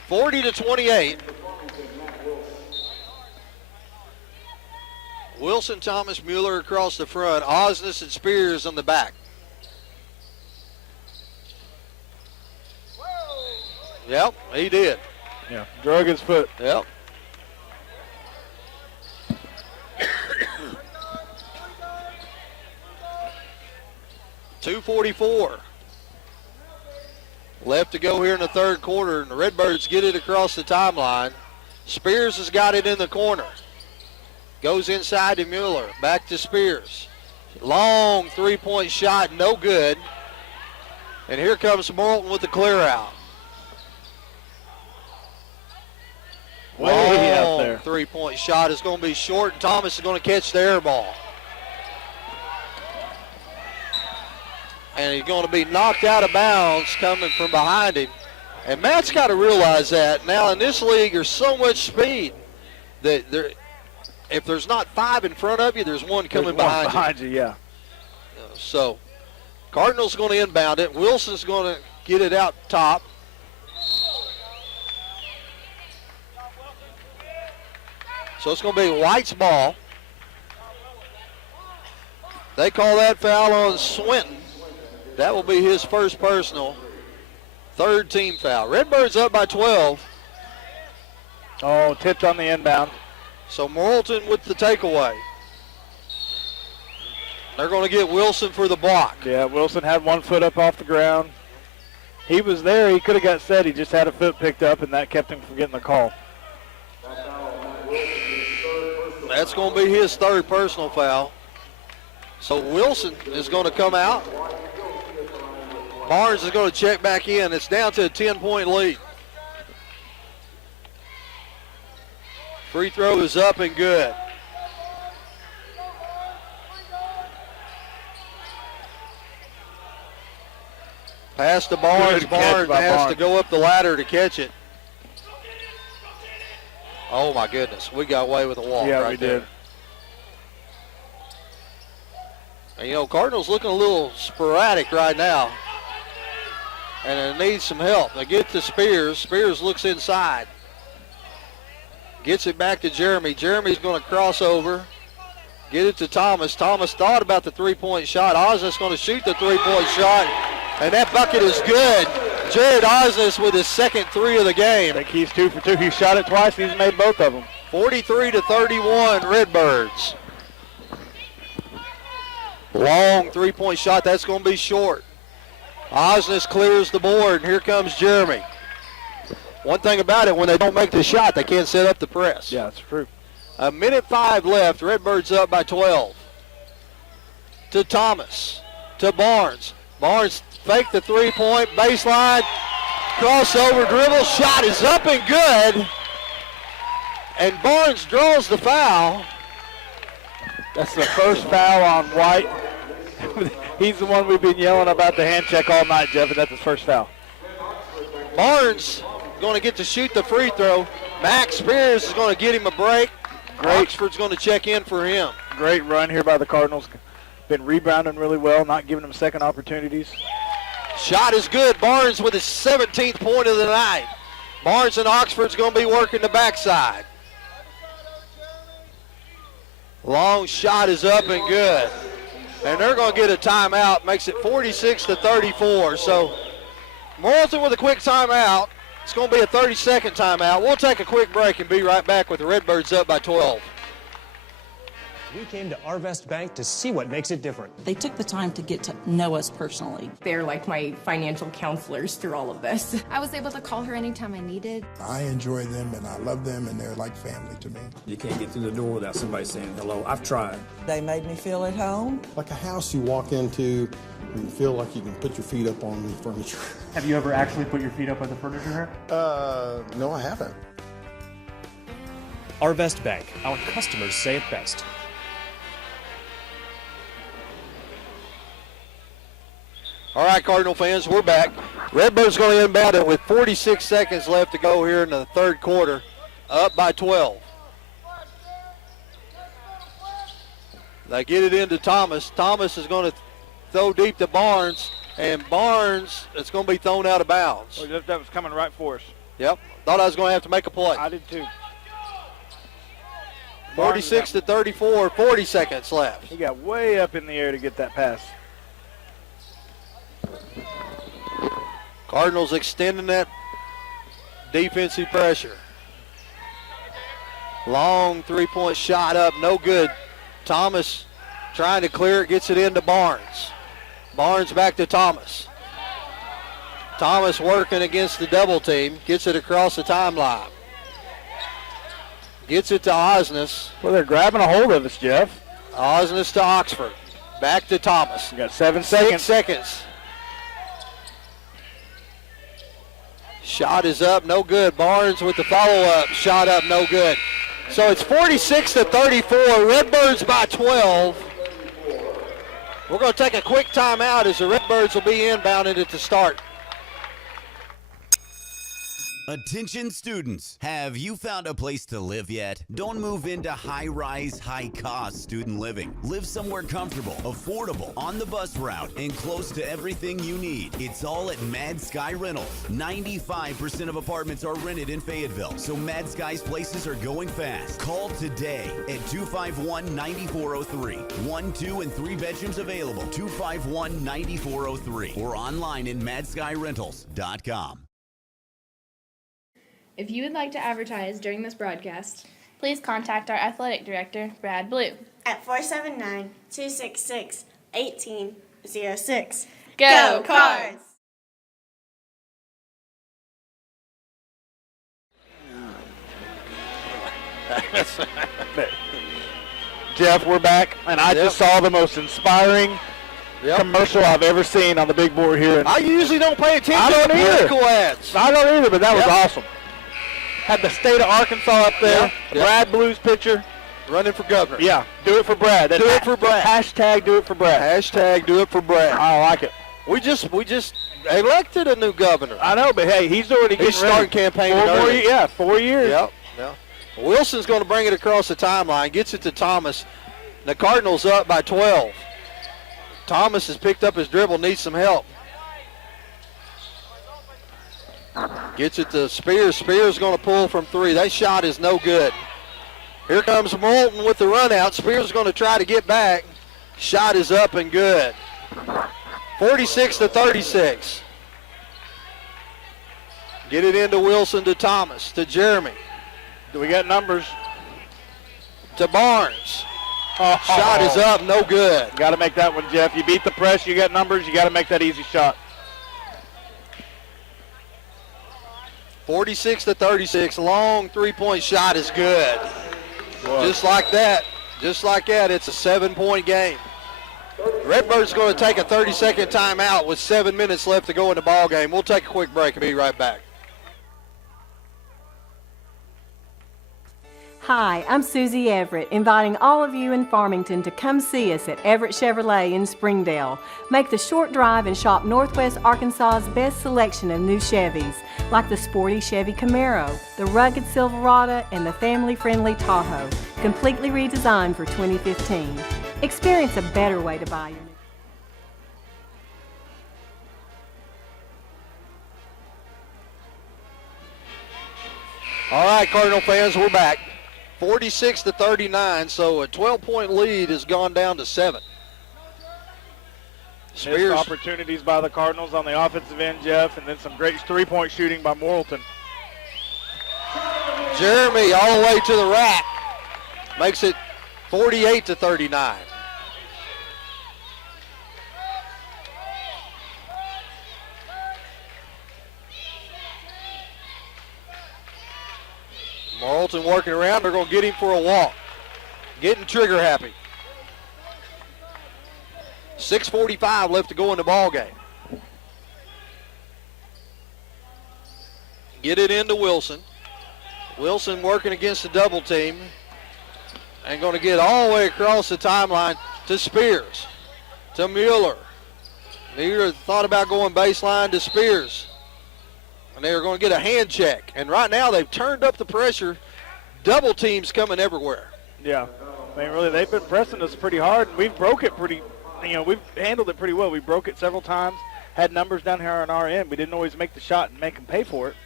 40-28. Wilson, Thomas, Mueller across the front. Osnes and Spears on the back. Yep, he did. Yeah, drug his foot. Yep. .244 left to go here in the third quarter, and the Redbirds get it across the timeline. Spears has got it in the corner. Goes inside to Mueller. Back to Spears. Long three-point shot, no good. And here comes Morrilton with the clear out. Way out there. Three-point shot is going to be short, and Thomas is going to catch the air ball. And he's going to be knocked out of bounds coming from behind him. And Matt's got to realize that. Now, in this league, there's so much speed that if there's not 5 in front of you, there's one coming behind you. Yeah. So, Cardinals going to inbound it. Wilson's going to get it out top. So it's going to be White's ball. They call that foul on Swinton. That will be his first personal. Third team foul. Redbirds up by 12. Oh, tipped on the inbound. So Morrilton with the takeaway. They're going to get Wilson for the block. Yeah, Wilson had 1 foot up off the ground. He was there. He could have got set. He just had a foot picked up, and that kept him from getting the call. That's going to be his third personal foul. So Wilson is going to come out. Barnes is going to check back in. It's down to a 10-point lead. Free throw is up and good. Pass to Barnes. Barnes has to go up the ladder to catch it. Oh, my goodness. We got away with a walk yeah, right we there. did. And, you know, Cardinals looking a little sporadic right now. And it needs some help. They get to Spears. Spears looks inside. Gets it back to Jeremy. Jeremy's going to cross over. Get it to Thomas. Thomas thought about the three-point shot. Osnes going to shoot the three-point shot. And that bucket is good. Jared Osnes with his second 3 of the game. I think he's 2 for 2. He shot it twice. He's made both of them. 43-31 Redbirds. Long three-point shot. That's going to be short. Osnes clears the board, and here comes Jeremy. One thing about it, when they don't make the shot, they can't set up the press. Yeah, that's true. 1:05 left. Redbirds up by 12. To Thomas. To Barnes. Barnes fake the three-point baseline. Crossover dribble. Shot is up and good. And Barnes draws the foul. That's the first foul on White. He's the one we've been yelling about the hand check all night, Jeff, and that's his first foul. Barnes going to get to shoot the free throw. Max Spears is going to get him a break. Oxford's going to check in for him. Great run here by the Cardinals. Been rebounding really well, not giving them second opportunities. Shot is good. Barnes with his 17th point of the night. Barnes and Oxford's going to be working the backside. Long shot is up and good. And they're going to get a timeout. Makes it 46-34. So Morrilton with a quick timeout. It's going to be a 30-second timeout. We'll take a quick break and be right back with the Redbirds up by 12. We came to Arvest Bank to see what makes it different. They took the time to get to know us personally. They're like my financial counselors through all of this. I was able to call her anytime I needed. I enjoy them and I love them and they're like family to me. You can't get through the door without somebody saying hello. I've tried. They made me feel at home. Like a house you walk into and you feel like you can put your feet up on the furniture. Have you ever actually put your feet up on the furniture here? No, I haven't. Arvest Bank. Our customers say it best. All right, Cardinal fans, we're back. Redbirds going to inbound it with 46 seconds left to go here in the third quarter, up by 12. They get it into Thomas. Thomas is going to throw deep to Barnes, and Barnes, it's going to be thrown out of bounds. Oh, that was coming right for us. Yep, thought I was going to have to make a play. I did too. 46-34, 40 seconds left. He got way up in the air to get that pass. Cardinals extending that defensive pressure. Long three-point shot up, no good. Thomas trying to clear it, gets it into Barnes. Barnes back to Thomas. Thomas working against the double team, gets it across the timeline. Gets it to Osnes. Well, they're grabbing a hold of us, Jeff. Osnes to Oxford. Back to Thomas. You got 7 seconds. 6 seconds. Shot is up, no good. Barnes with the follow-up. Shot up, no good. So it's 46-34. Redbirds by 12. We're going to take a quick timeout as the Redbirds will be inbounded at the start. Attention students, have you found a place to live yet? Don't move into high-rise, high-cost student living. Live somewhere comfortable, affordable, on the bus route, and close to everything you need. It's all at Mad Sky Rentals. 95% of apartments are rented in Fayetteville, so Mad Sky's places are going fast. Call today at 251-9403. 1, 2, and 3 bedrooms available. 251-9403 or online at madskyrentals.com. If you would like to advertise during this broadcast, please contact our athletic director, Brad Blue, at 479-266-1806. Go Cards! Jeff, we're back, and I just saw the most inspiring commercial I've ever seen on the big board here. I usually don't pay attention I don't to either. political ads. I don't either, but that was awesome. Had the state of Arkansas up there. Brad Blue's picture. Running for governor. Yeah, do it for Brad. Do it for Brad. Hashtag do it for Brad. Hashtag do it for Brad. I like it. We just elected a new governor. I know, but hey, he's already getting starting campaigning early. 4 years. Yep. Wilson's going to bring it across the timeline, gets it to Thomas. The Cardinals up by 12. Thomas has picked up his dribble, needs some help. Gets it to Spears. Spears going to pull from 3. That shot is no good. Here comes Morrilton with the run out. Spears going to try to get back. Shot is up and good. 46-36. Get it into Wilson, to Thomas, to Jeremy. Do we got numbers? To Barnes. Shot is up, no good. Got to make that one, Jeff. You beat the press, you got numbers, you got to make that easy shot. 46-36, long three-point shot is good. Boy. Just like that, it's a 7-point game. Redbird's going to take a 30-second timeout with 7 minutes left to go in the ball game. We'll take a quick break and be right back. Hi, I'm Susie Everett, inviting all of you in Farmington to come see us at Everett Chevrolet in Springdale. Make the short drive and shop Northwest Arkansas's best selection of new Chevys, like the sporty Chevy Camaro, the rugged Silverado, and the family-friendly Tahoe, completely redesigned for 2015. Experience a better way to buy your new. All right, Cardinal fans, we're back. 46-39, so a 12-point lead has gone down to 7. Missed opportunities by the Cardinals on the offensive end, Jeff, and then some great three-point shooting by Morrilton. Jeremy all the way to the rack. Makes it 48-39. Morrilton working around. They're going to get him for a walk. Getting trigger happy. 6:45 left to go in the ball game. Get it into Wilson. Wilson working against the double team. And going to get all the way across the timeline to Spears. To Mueller. Mueller thought about going baseline to Spears. And they're going to get a hand check. And right now they've turned up the pressure. Double teams coming everywhere. Yeah. I mean, really, they've been pressing us pretty hard. And we've broke it pretty, we've handled it pretty well. We broke it several times. Had numbers down here on our end. We didn't always make the shot and make them pay for it.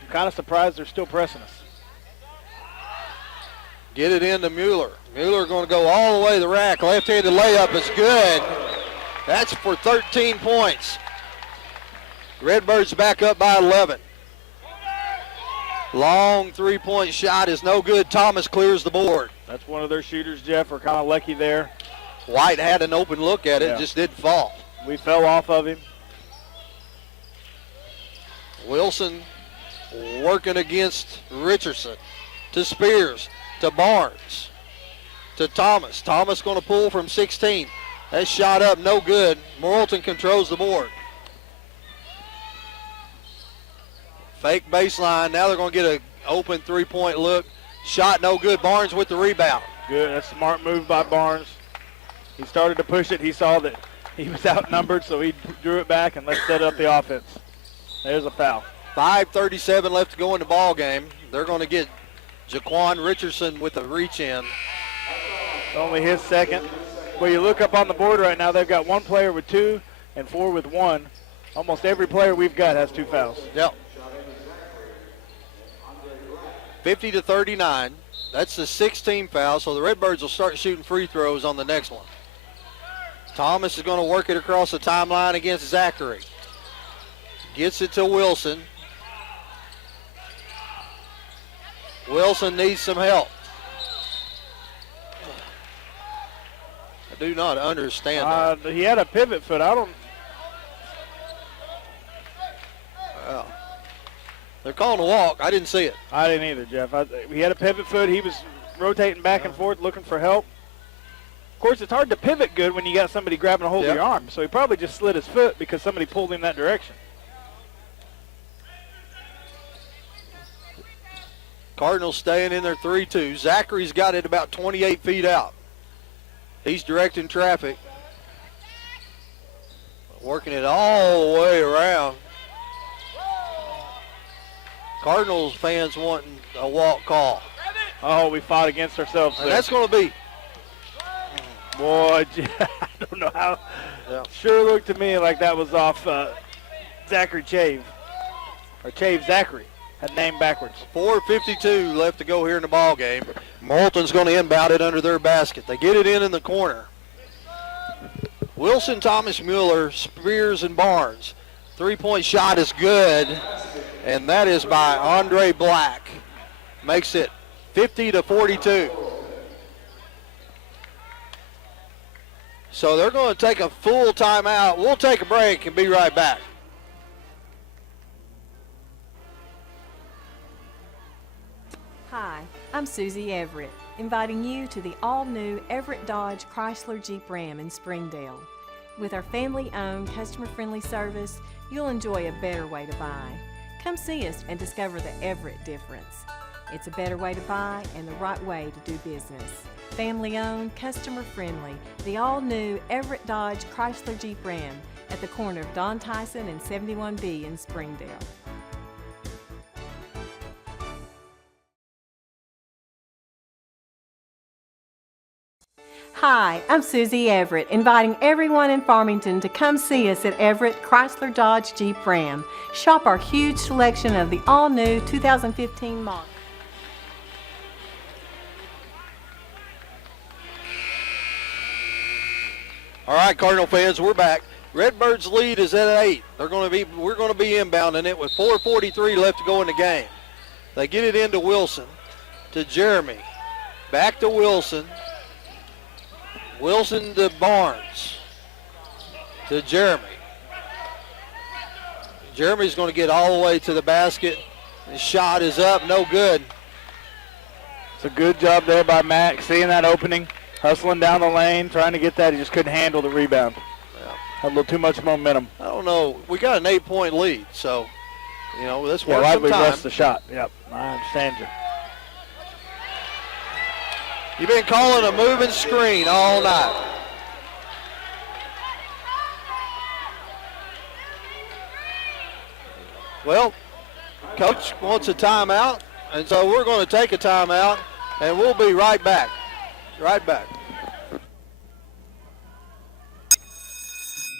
I'm kind of surprised they're still pressing us. Get it into Mueller. Mueller going to go all the way to the rack. Left-handed layup is good. That's for 13 points. Redbirds back up by 11. Long three-point shot is no good. Thomas clears the board. That's one of their shooters, Jeff. We're kind of lucky there. White had an open look at it, just didn't fall. We fell off of him. Wilson working against Richardson. To Spears. To Barnes. To Thomas. Thomas going to pull from 16. That shot up, no good. Morrilton controls the board. Fake baseline. Now they're going to get an open three-point look. Shot no good. Barnes with the rebound. Good. That's a smart move by Barnes. He started to push it. He saw that he was outnumbered, so he drew it back and let's set up the offense. There's a foul. 5:37 left to go in the ball game. They're going to get Jaquan Richardson with a reach in. Only his second. Well, you look up on the board right now, they've got one player with 2 and 4 with 1. Almost every player we've got has 2 fouls. Yep. 50-39. That's the 16th foul, so the Redbirds will start shooting free throws on the next one. Thomas is going to work it across the timeline against Zachary. Gets it to Wilson. Wilson needs some help. I do not understand that. He had a pivot foot. Well, they're calling a walk. I didn't see it. I didn't either, Jeff. He had a pivot foot. He was rotating back and forth looking for help. Of course, it's hard to pivot good when you got somebody grabbing a hold of your arm. So he probably just slid his foot because somebody pulled him that direction. Cardinals staying in their 3-2. Zachary's got it about 28 feet out. He's directing traffic. Working it all the way around. Cardinals fans wanting a walk call. Oh, we fought against ourselves there. And that's going to be. Boy, I don't know how. Yeah. Sure looked to me like that was off Zachary Chave. Or Chave Zachary. Had name backwards. 4:52 left to go here in the ball game. Morrilton's going to inbound it under their basket. They get it in the corner. Wilson, Thomas, Mueller, Spears, and Barnes. Three-point shot is good, and that is by Andre Black. Makes it 50-42. So they're going to take a full timeout. We'll take a break and be right back. Hi, I'm Susie Everett, inviting you to the all-new Everett Dodge Chrysler Jeep Ram in Springdale. With our family-owned, customer-friendly service, you'll enjoy a better way to buy. Come see us and discover the Everett difference. It's a better way to buy and the right way to do business. Family-owned, customer-friendly, the all-new Everett Dodge Chrysler Jeep Ram at the corner of Don Tyson and 71B in Springdale. Hi, I'm Susie Everett, inviting everyone in Farmington to come see us at Everett Chrysler Dodge Jeep Ram. Shop our huge selection of the all-new 2015 model. All right, Cardinal fans, we're back. Redbirds' lead is at 8. We're going to be inbounding it with 4:43 left to go in the game. They get it into Wilson, to Jeremy, back to Wilson. Wilson to Barnes, to Jeremy. Jeremy's going to get all the way to the basket. His shot is up, no good. It's a good job there by Mac, seeing that opening, hustling down the lane, trying to get that. He just couldn't handle the rebound. Yeah. Had a little too much momentum. I don't know. We got an 8-point lead, so, let's work right, some we time. rushed the shot. Yep, I understand you. You've been calling a moving screen all night. Well, Coach wants a timeout, and so we're going to take a timeout, and we'll be right back. Right back.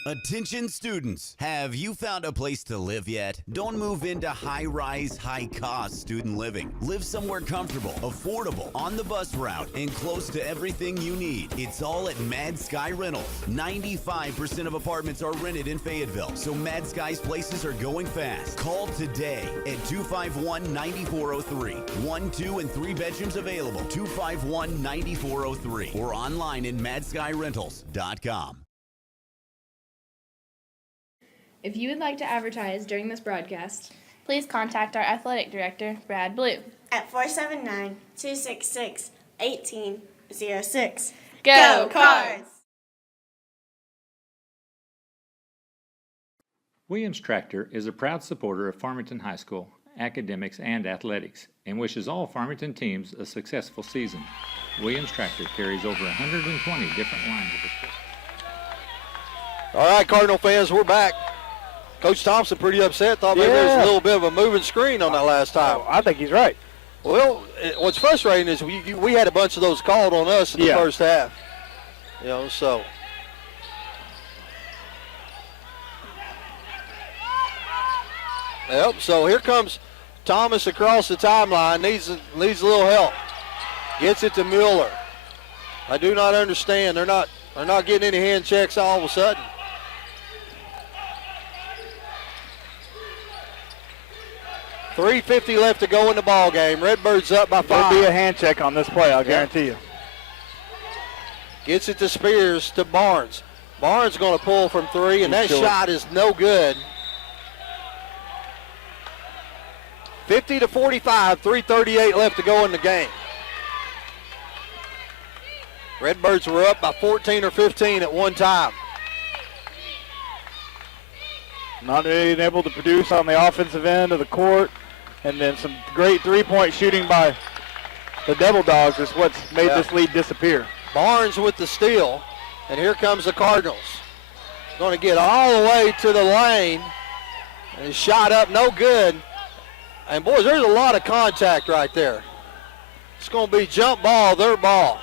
Attention students, have you found a place to live yet? Don't move into high-rise, high-cost student living. Live somewhere comfortable, affordable, on the bus route, and close to everything you need. It's all at Mad Sky Rentals. 95% of apartments are rented in Fayetteville, so Mad Sky's places are going fast. Call today at 251-9403. 1, 2, and 3 bedrooms available. 251-9403 or online at madskyrentals.com. If you would like to advertise during this broadcast, please contact our athletic director, Brad Blue, at 479-266-1806. Go Cards! Williams Tractor is a proud supporter of Farmington High School, academics, and athletics, and wishes all Farmington teams a successful season. Williams Tractor carries over 120 different lines of equipment. All right, Cardinal fans, we're back. Coach Thompson pretty upset. Thought maybe there was a little bit of a moving screen on that last time. I think he's right. Well, what's frustrating is we had a bunch of those called on us in the first half. You know, so. Yep, so here comes Thomas across the timeline. Needs a little help. Gets it to Mueller. I do not understand. They're not getting any hand checks all of a sudden. .350 left to go in the ball game. Redbirds up by 5. There'll be a hand check on this play, I'll guarantee you. Gets it to Spears to Barnes. Barnes going to pull from 3, and that shot is no good. 50-45, 3:38 left to go in the game. Redbirds were up by 14 or 15 at one time. Not being able to produce on the offensive end of the court, and then some great three-point shooting by the Devil Dogs is what's made this lead disappear. Barnes with the steal, and here comes the Cardinals. Going to get all the way to the lane, and shot up, no good. And boys, there's a lot of contact right there. It's going to be jump ball, their ball.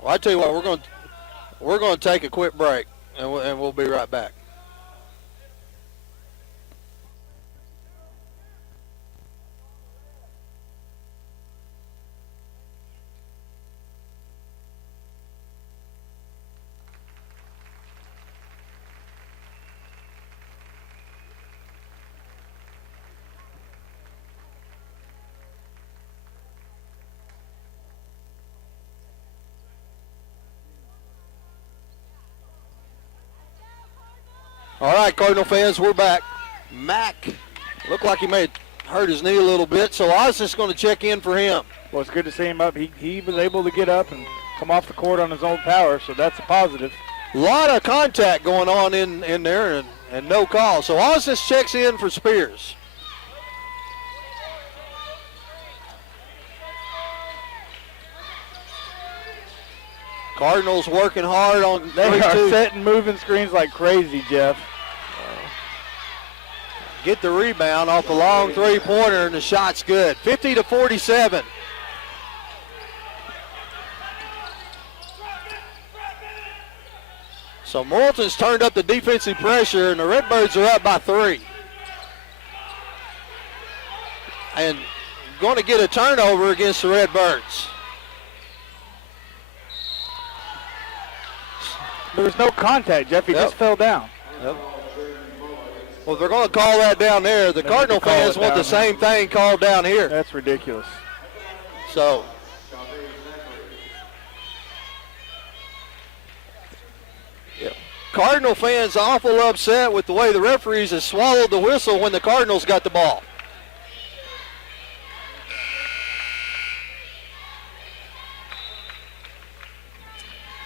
Well, I tell you what, we're going to take a quick break, and we'll be right back. All right, Cardinal fans, we're back. Mack looked like he may have hurt his knee a little bit, so I was just going to check in for him. Well, it's good to see him up. He was able to get up and come off the court on his own power, so that's a positive. A lot of contact going on in there and no call. So Oz just checks in for Spears. Cardinals working hard on. They are setting moving screens like crazy, Jeff. Get the rebound off the long three-pointer, and the shot's good. 50-47. So Morrilton's turned up the defensive pressure, and the Redbirds are up by 3. And going to get a turnover against the Redbirds. There was no contact, Jeff. He just fell down. Yep. Well, they're going to call that down there. The Cardinal fans want the same thing called down here. That's ridiculous. So, Cardinal fans awful upset with the way the referees have swallowed the whistle when the Cardinals got the ball.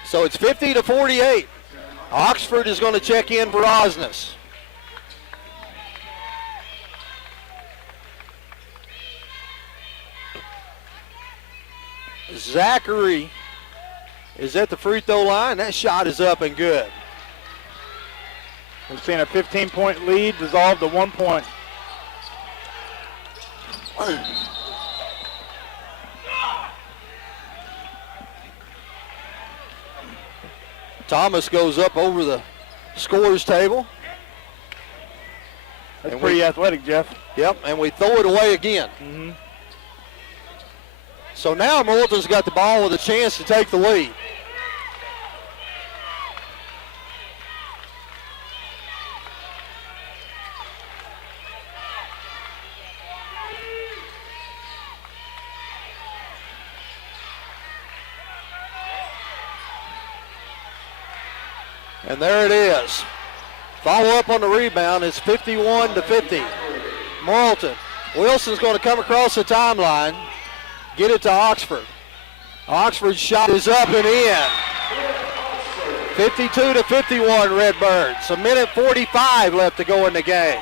So it's 50-48. Oxford is going to check in for Osnes. Zachary is at the free throw line. That shot is up and good. We've seen a 15-point lead dissolve to 1 point. Thomas goes up over the scorer's table. That's pretty athletic, Jeff. Yep, and we throw it away again. Mm-hmm. So now Morrilton's got the ball with a chance to take the lead. And there it is. Follow up on the rebound. It's 51-50. Morrilton. Wilson's going to come across the timeline. Get it to Oxford. Oxford's shot is up and in. 52-51 Redbirds. A minute 45 left to go in the game.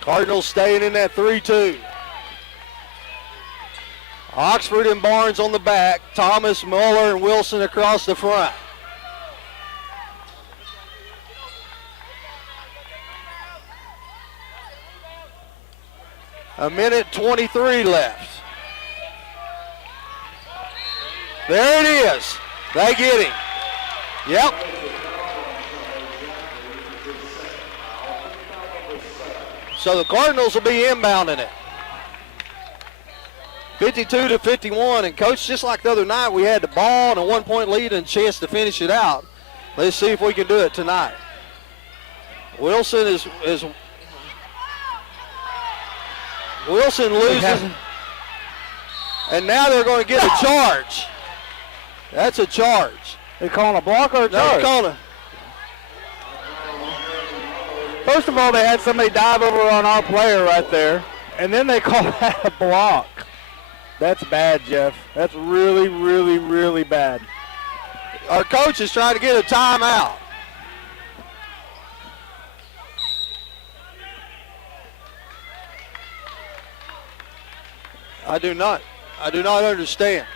Cardinals staying in that 3-2. Oxford and Barnes on the back. Thomas, Muller, and Wilson across the front. A minute 23 left. There it is. They get him. Yep. So the Cardinals will be inbounding it. 52-51, and Coach, just like the other night, we had the ball and a 1-point lead and a chance to finish it out. Let's see if we can do it tonight. Wilson Wilson loses, and now they're going to get a charge. That's a charge. They calling a block or a charge? No, they're calling a. First of all, they had somebody dive over on our player right there, and then they call that a block. That's bad, Jeff. That's really, really, really bad. Our coach is trying to get a timeout. I do not understand.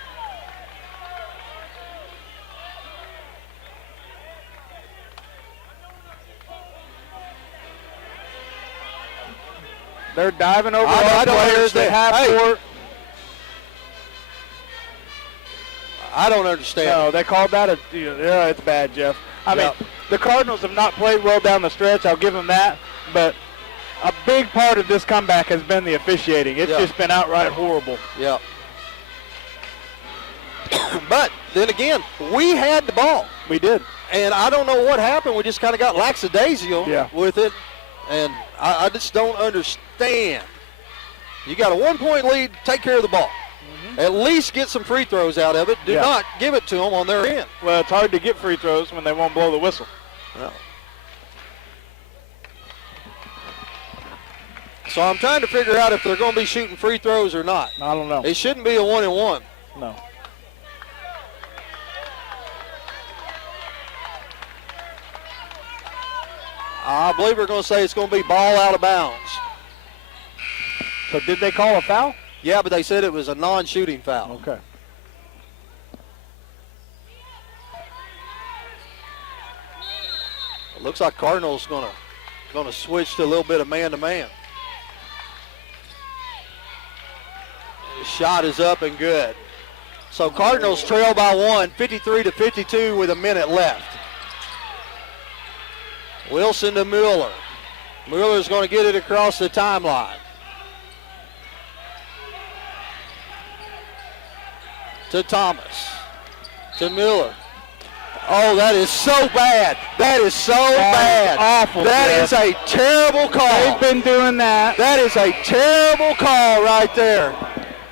They're diving over I our don't players. understand. They have Hey. court. I don't understand. No, they called that yeah, it's bad, Jeff. I mean, the Cardinals have not played well down the stretch. I'll give them that. But a big part of this comeback has been the officiating. It's just been outright horrible. Yeah. But then again, we had the ball. We did. And I don't know what happened. We just kind of got lackadaisical with it. And I just don't understand. You got a 1-point lead, take care of the ball. At least get some free throws out of it. Do not give it to them on their end. Well, it's hard to get free throws when they won't blow the whistle. No. So I'm trying to figure out if they're going to be shooting free throws or not. I don't know. It shouldn't be a 1-and-1. No. I believe we're going to say it's going to be ball out of bounds. So did they call a foul? Yeah, but they said it was a non-shooting foul. Okay. It looks like Cardinals going to switch to a little bit of man-to-man. The shot is up and good. So Cardinals trail by 1, 53-52 with a minute left. Wilson to Mueller. Mueller's going to get it across the timeline. To Thomas. To Mueller. Oh, that is so bad. That is so bad. Awful. That is a terrible call. They've been doing that. That is a terrible call right there.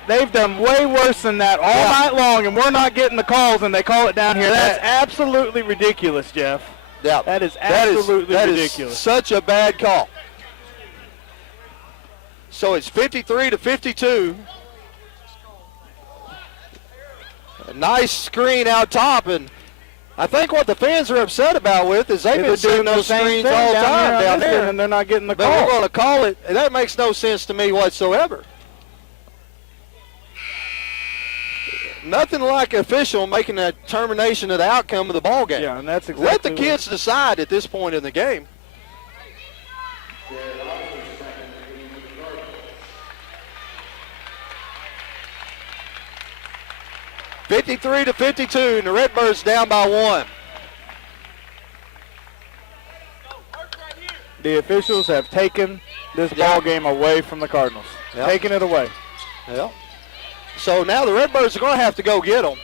They've done way worse than that all night long, and we're not getting the calls, and they call it down here. That's absolutely ridiculous, Jeff. Yeah. That is absolutely ridiculous. That is such a bad call. So it's 53-52. A nice screen out top, and I think what the fans are upset about with is they've been doing those screens all the time down there, and they're not getting the but call. we're going to call it, and that makes no sense to me whatsoever. Nothing like official making a determination of the outcome of the ball game. Yeah, and that's exactly Let the kids decide at this point in the game. (53-52), and the Redbirds down by 1. The officials have taken this ball game away from the Cardinals. Taking it away. Yeah. So now the Redbirds are going to have to go get them.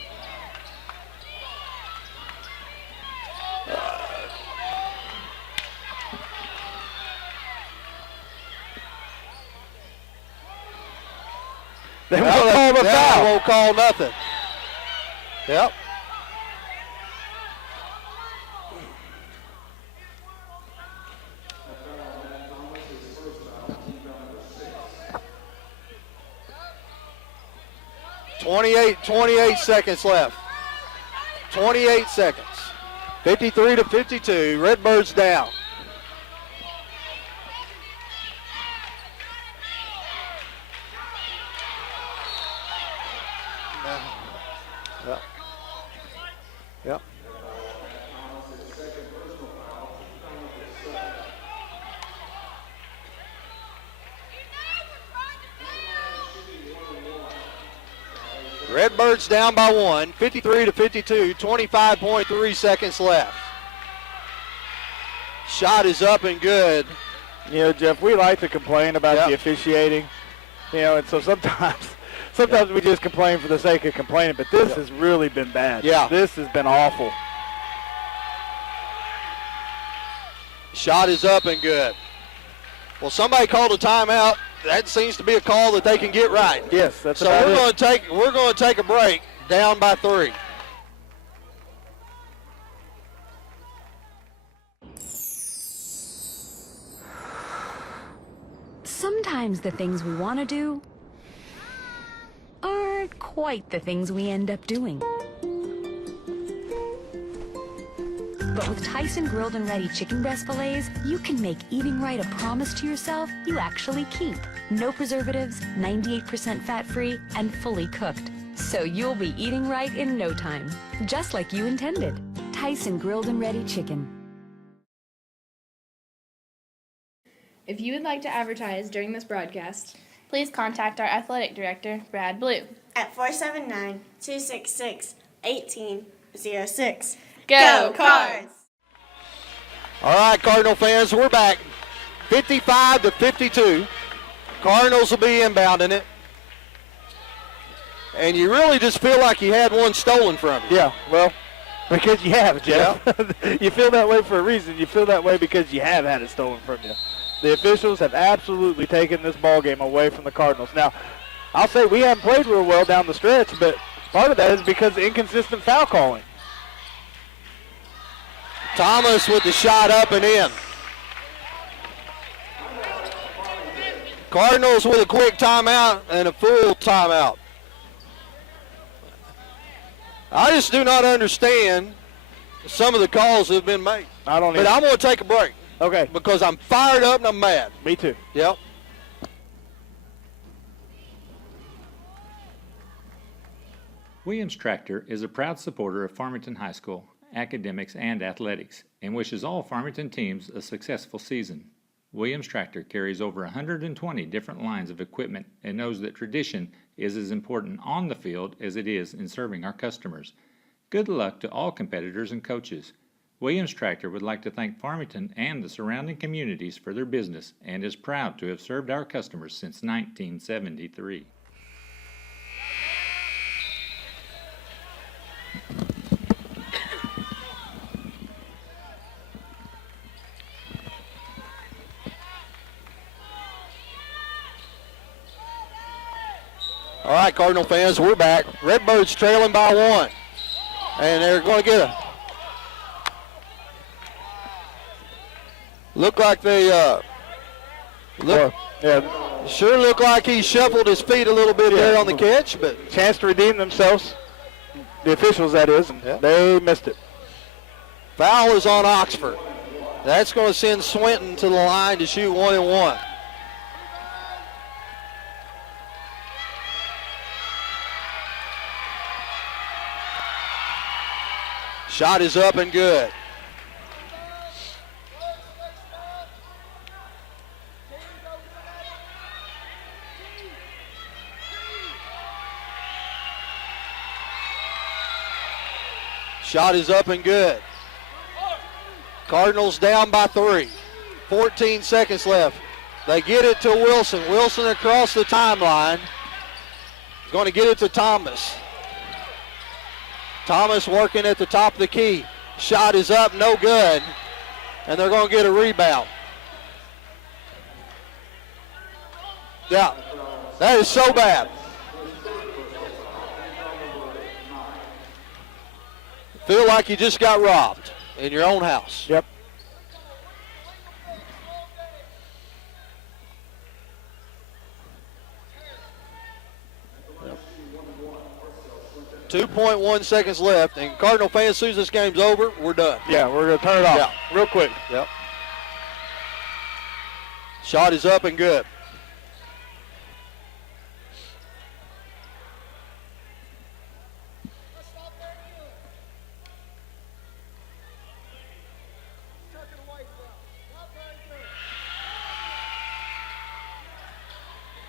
They won't call the foul. Won't call nothing. Yep. 28 seconds left. 28 seconds. 53-52. Redbirds down. Yep. Yep. Redbirds down by 1, 53-52, 25.3 seconds left. Shot is up and good. You know, Jeff, we like to complain about the officiating, you know, and so sometimes we just complain for the sake of complaining, but this has really been bad. Yeah. This has been awful. Shot is up and good. Well, somebody called a timeout. That seems to be a call that they can get right. Yes, that's so about we're going to take a break, down by 3. Sometimes the things we want to do aren't quite the things we end up doing. But with Tyson grilled and ready chicken breast fillets, you can make eating right a promise to yourself you actually keep. No preservatives, 98% fat-free, and fully cooked. So you'll be eating right in no time, just like you intended. Tyson grilled and ready chicken. If you would like to advertise during this broadcast, please contact our athletic director, Brad Blue, at 479-266-1806. Go Cards! All right, Cardinal fans, we're back. 55-52. Cardinals will be inbounding it. And you really just feel like you had one stolen from you. Yeah, well, because you have, Jeff. Yeah. You feel that way for a reason. You feel that way because you have had it stolen from you. The officials have absolutely taken this ball game away from the Cardinals. Now, I'll say we haven't played real well down the stretch, but part of that is because of inconsistent foul calling. Thomas with the shot up and in. Cardinals with a quick timeout and a full timeout. I just do not understand some of the calls that have been made. I don't But I'm going to take a break. Okay. Because I'm fired up and I'm mad. Me too. Yep. Williams Tractor is a proud supporter of Farmington High School, academics, and athletics, and wishes all Farmington teams a successful season. Williams Tractor carries over 120 different lines of equipment and knows that tradition is as important on the field as it is in serving our customers. Good luck to all competitors and coaches. Williams Tractor would like to thank Farmington and the surrounding communities for their business and is proud to have served our customers since 1973. All right, Cardinal fans, we're back. Redbirds trailing by 1. And they're going to get a... Look like they... Sure look like he shuffled his feet a little bit there on the catch, but... Chance to redeem themselves. The officials, that is. And they missed it. Foul is on Oxford. That's going to send Swinton to the line to shoot 1-and-1. Shot is up and good. Shot is up and good. Cardinals down by 3. 14 seconds left. They get it to Wilson. Wilson across the timeline. He's going to get it to Thomas. Thomas working at the top of the key. Shot is up, no good. And they're going to get a rebound. Yeah, that is so bad. Feel like you just got robbed in your own house. Yep. 2.1 seconds left. And Cardinal fans, as soon as this game's over, we're done. Yeah, we're going to turn it off real quick. Yep. Shot is up and good.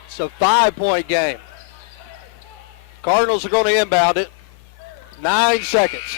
It's a 5-point game. Cardinals are going to inbound it. 9 seconds.